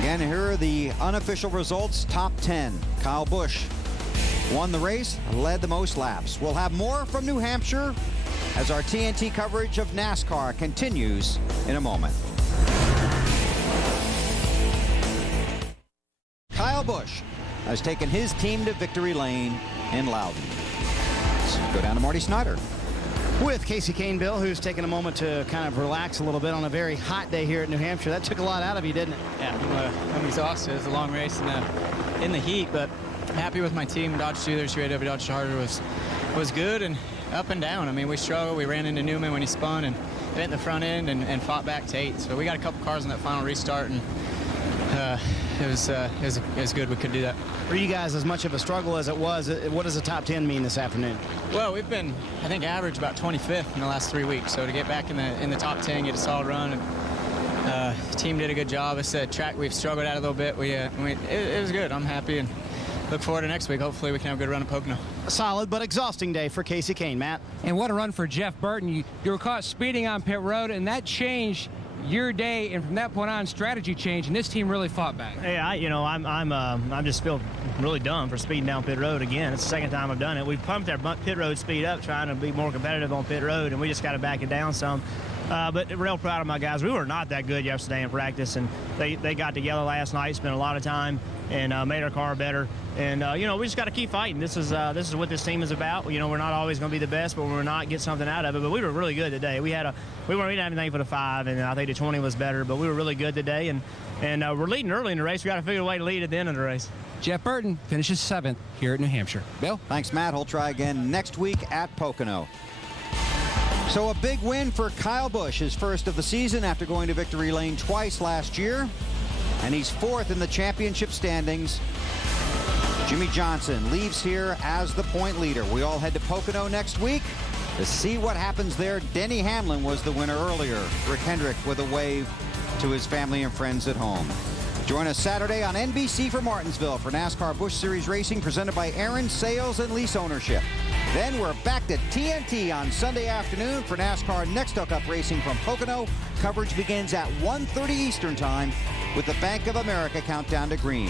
Again, here are the unofficial results. Top 10. Kyle Busch won the race, led the most laps. We'll have more from New Hampshire as our TNT coverage of NASCAR continues in a moment. Kyle Busch has taken his team to victory lane in Loudon. Let's go down to Marty Snyder. With Casey Kane, Bill, who's taken a moment to kind of relax a little bit on a very hot day here at New Hampshire. That took a lot out of you, didn't it? Yeah, I'm exhausted. It was a long race in the heat, but happy with my team. Dodge Steelers, UAW Dodge Charger was good and up and down. I mean, we struggled. We ran into Newman when he spun and bent the front end and fought back to 8. So we got a couple cars in that final restart, and it was good. We could do that. For you guys, as much of a struggle as it was, what does the top 10 mean this afternoon? Well, we've been, I think, average about 25th in the last 3 weeks. So to get back in the top 10, get a solid run, and the team did a good job. It's a track we've struggled at a little bit. It was good. I'm happy and look forward to next week. Hopefully we can have a good run at Pocono. A solid but exhausting day for Casey Kane, Matt. And what a run for Jeff Burton. You were caught speeding on pit road, and that changed your day, and from that point on, strategy changed, and this team really fought back. Hey, I'm just feel really dumb for speeding down pit road again. It's the second time I've done it. We pumped our pit road speed up, trying to be more competitive on pit road, and we just got to back it down some. But real proud of my guys. We were not that good yesterday in practice, and they got together last night, spent a lot of time, and made our car better. And we just got to keep fighting. This is what this team is about. We're not always going to be the best, but we're not get something out of it. But we were really good today. We didn't have anything for the 5, and I think the 20 was better. But we were really good today, and we're leading early in the race. We got to figure a way to lead at the end of the race. Jeff Burton finishes 7th here at New Hampshire. Bill? Thanks, Matt. He'll try again next week at Pocono. So a big win for Kyle Busch, his first of the season after going to victory lane twice last year. And he's 4th in the championship standings. Jimmy Johnson leaves here as the point leader. We all head to Pocono next week to see what happens there. Denny Hamlin was the winner earlier. Rick Hendrick with a wave to his family and friends at home. Join us Saturday on NBC for Martinsville for NASCAR Busch Series Racing presented by Aaron Sales and Lease Ownership. Then we're back to TNT on Sunday afternoon for NASCAR Next Hookup Racing from Pocono. Coverage begins at 1:30 Eastern Time with the Bank of America countdown to green.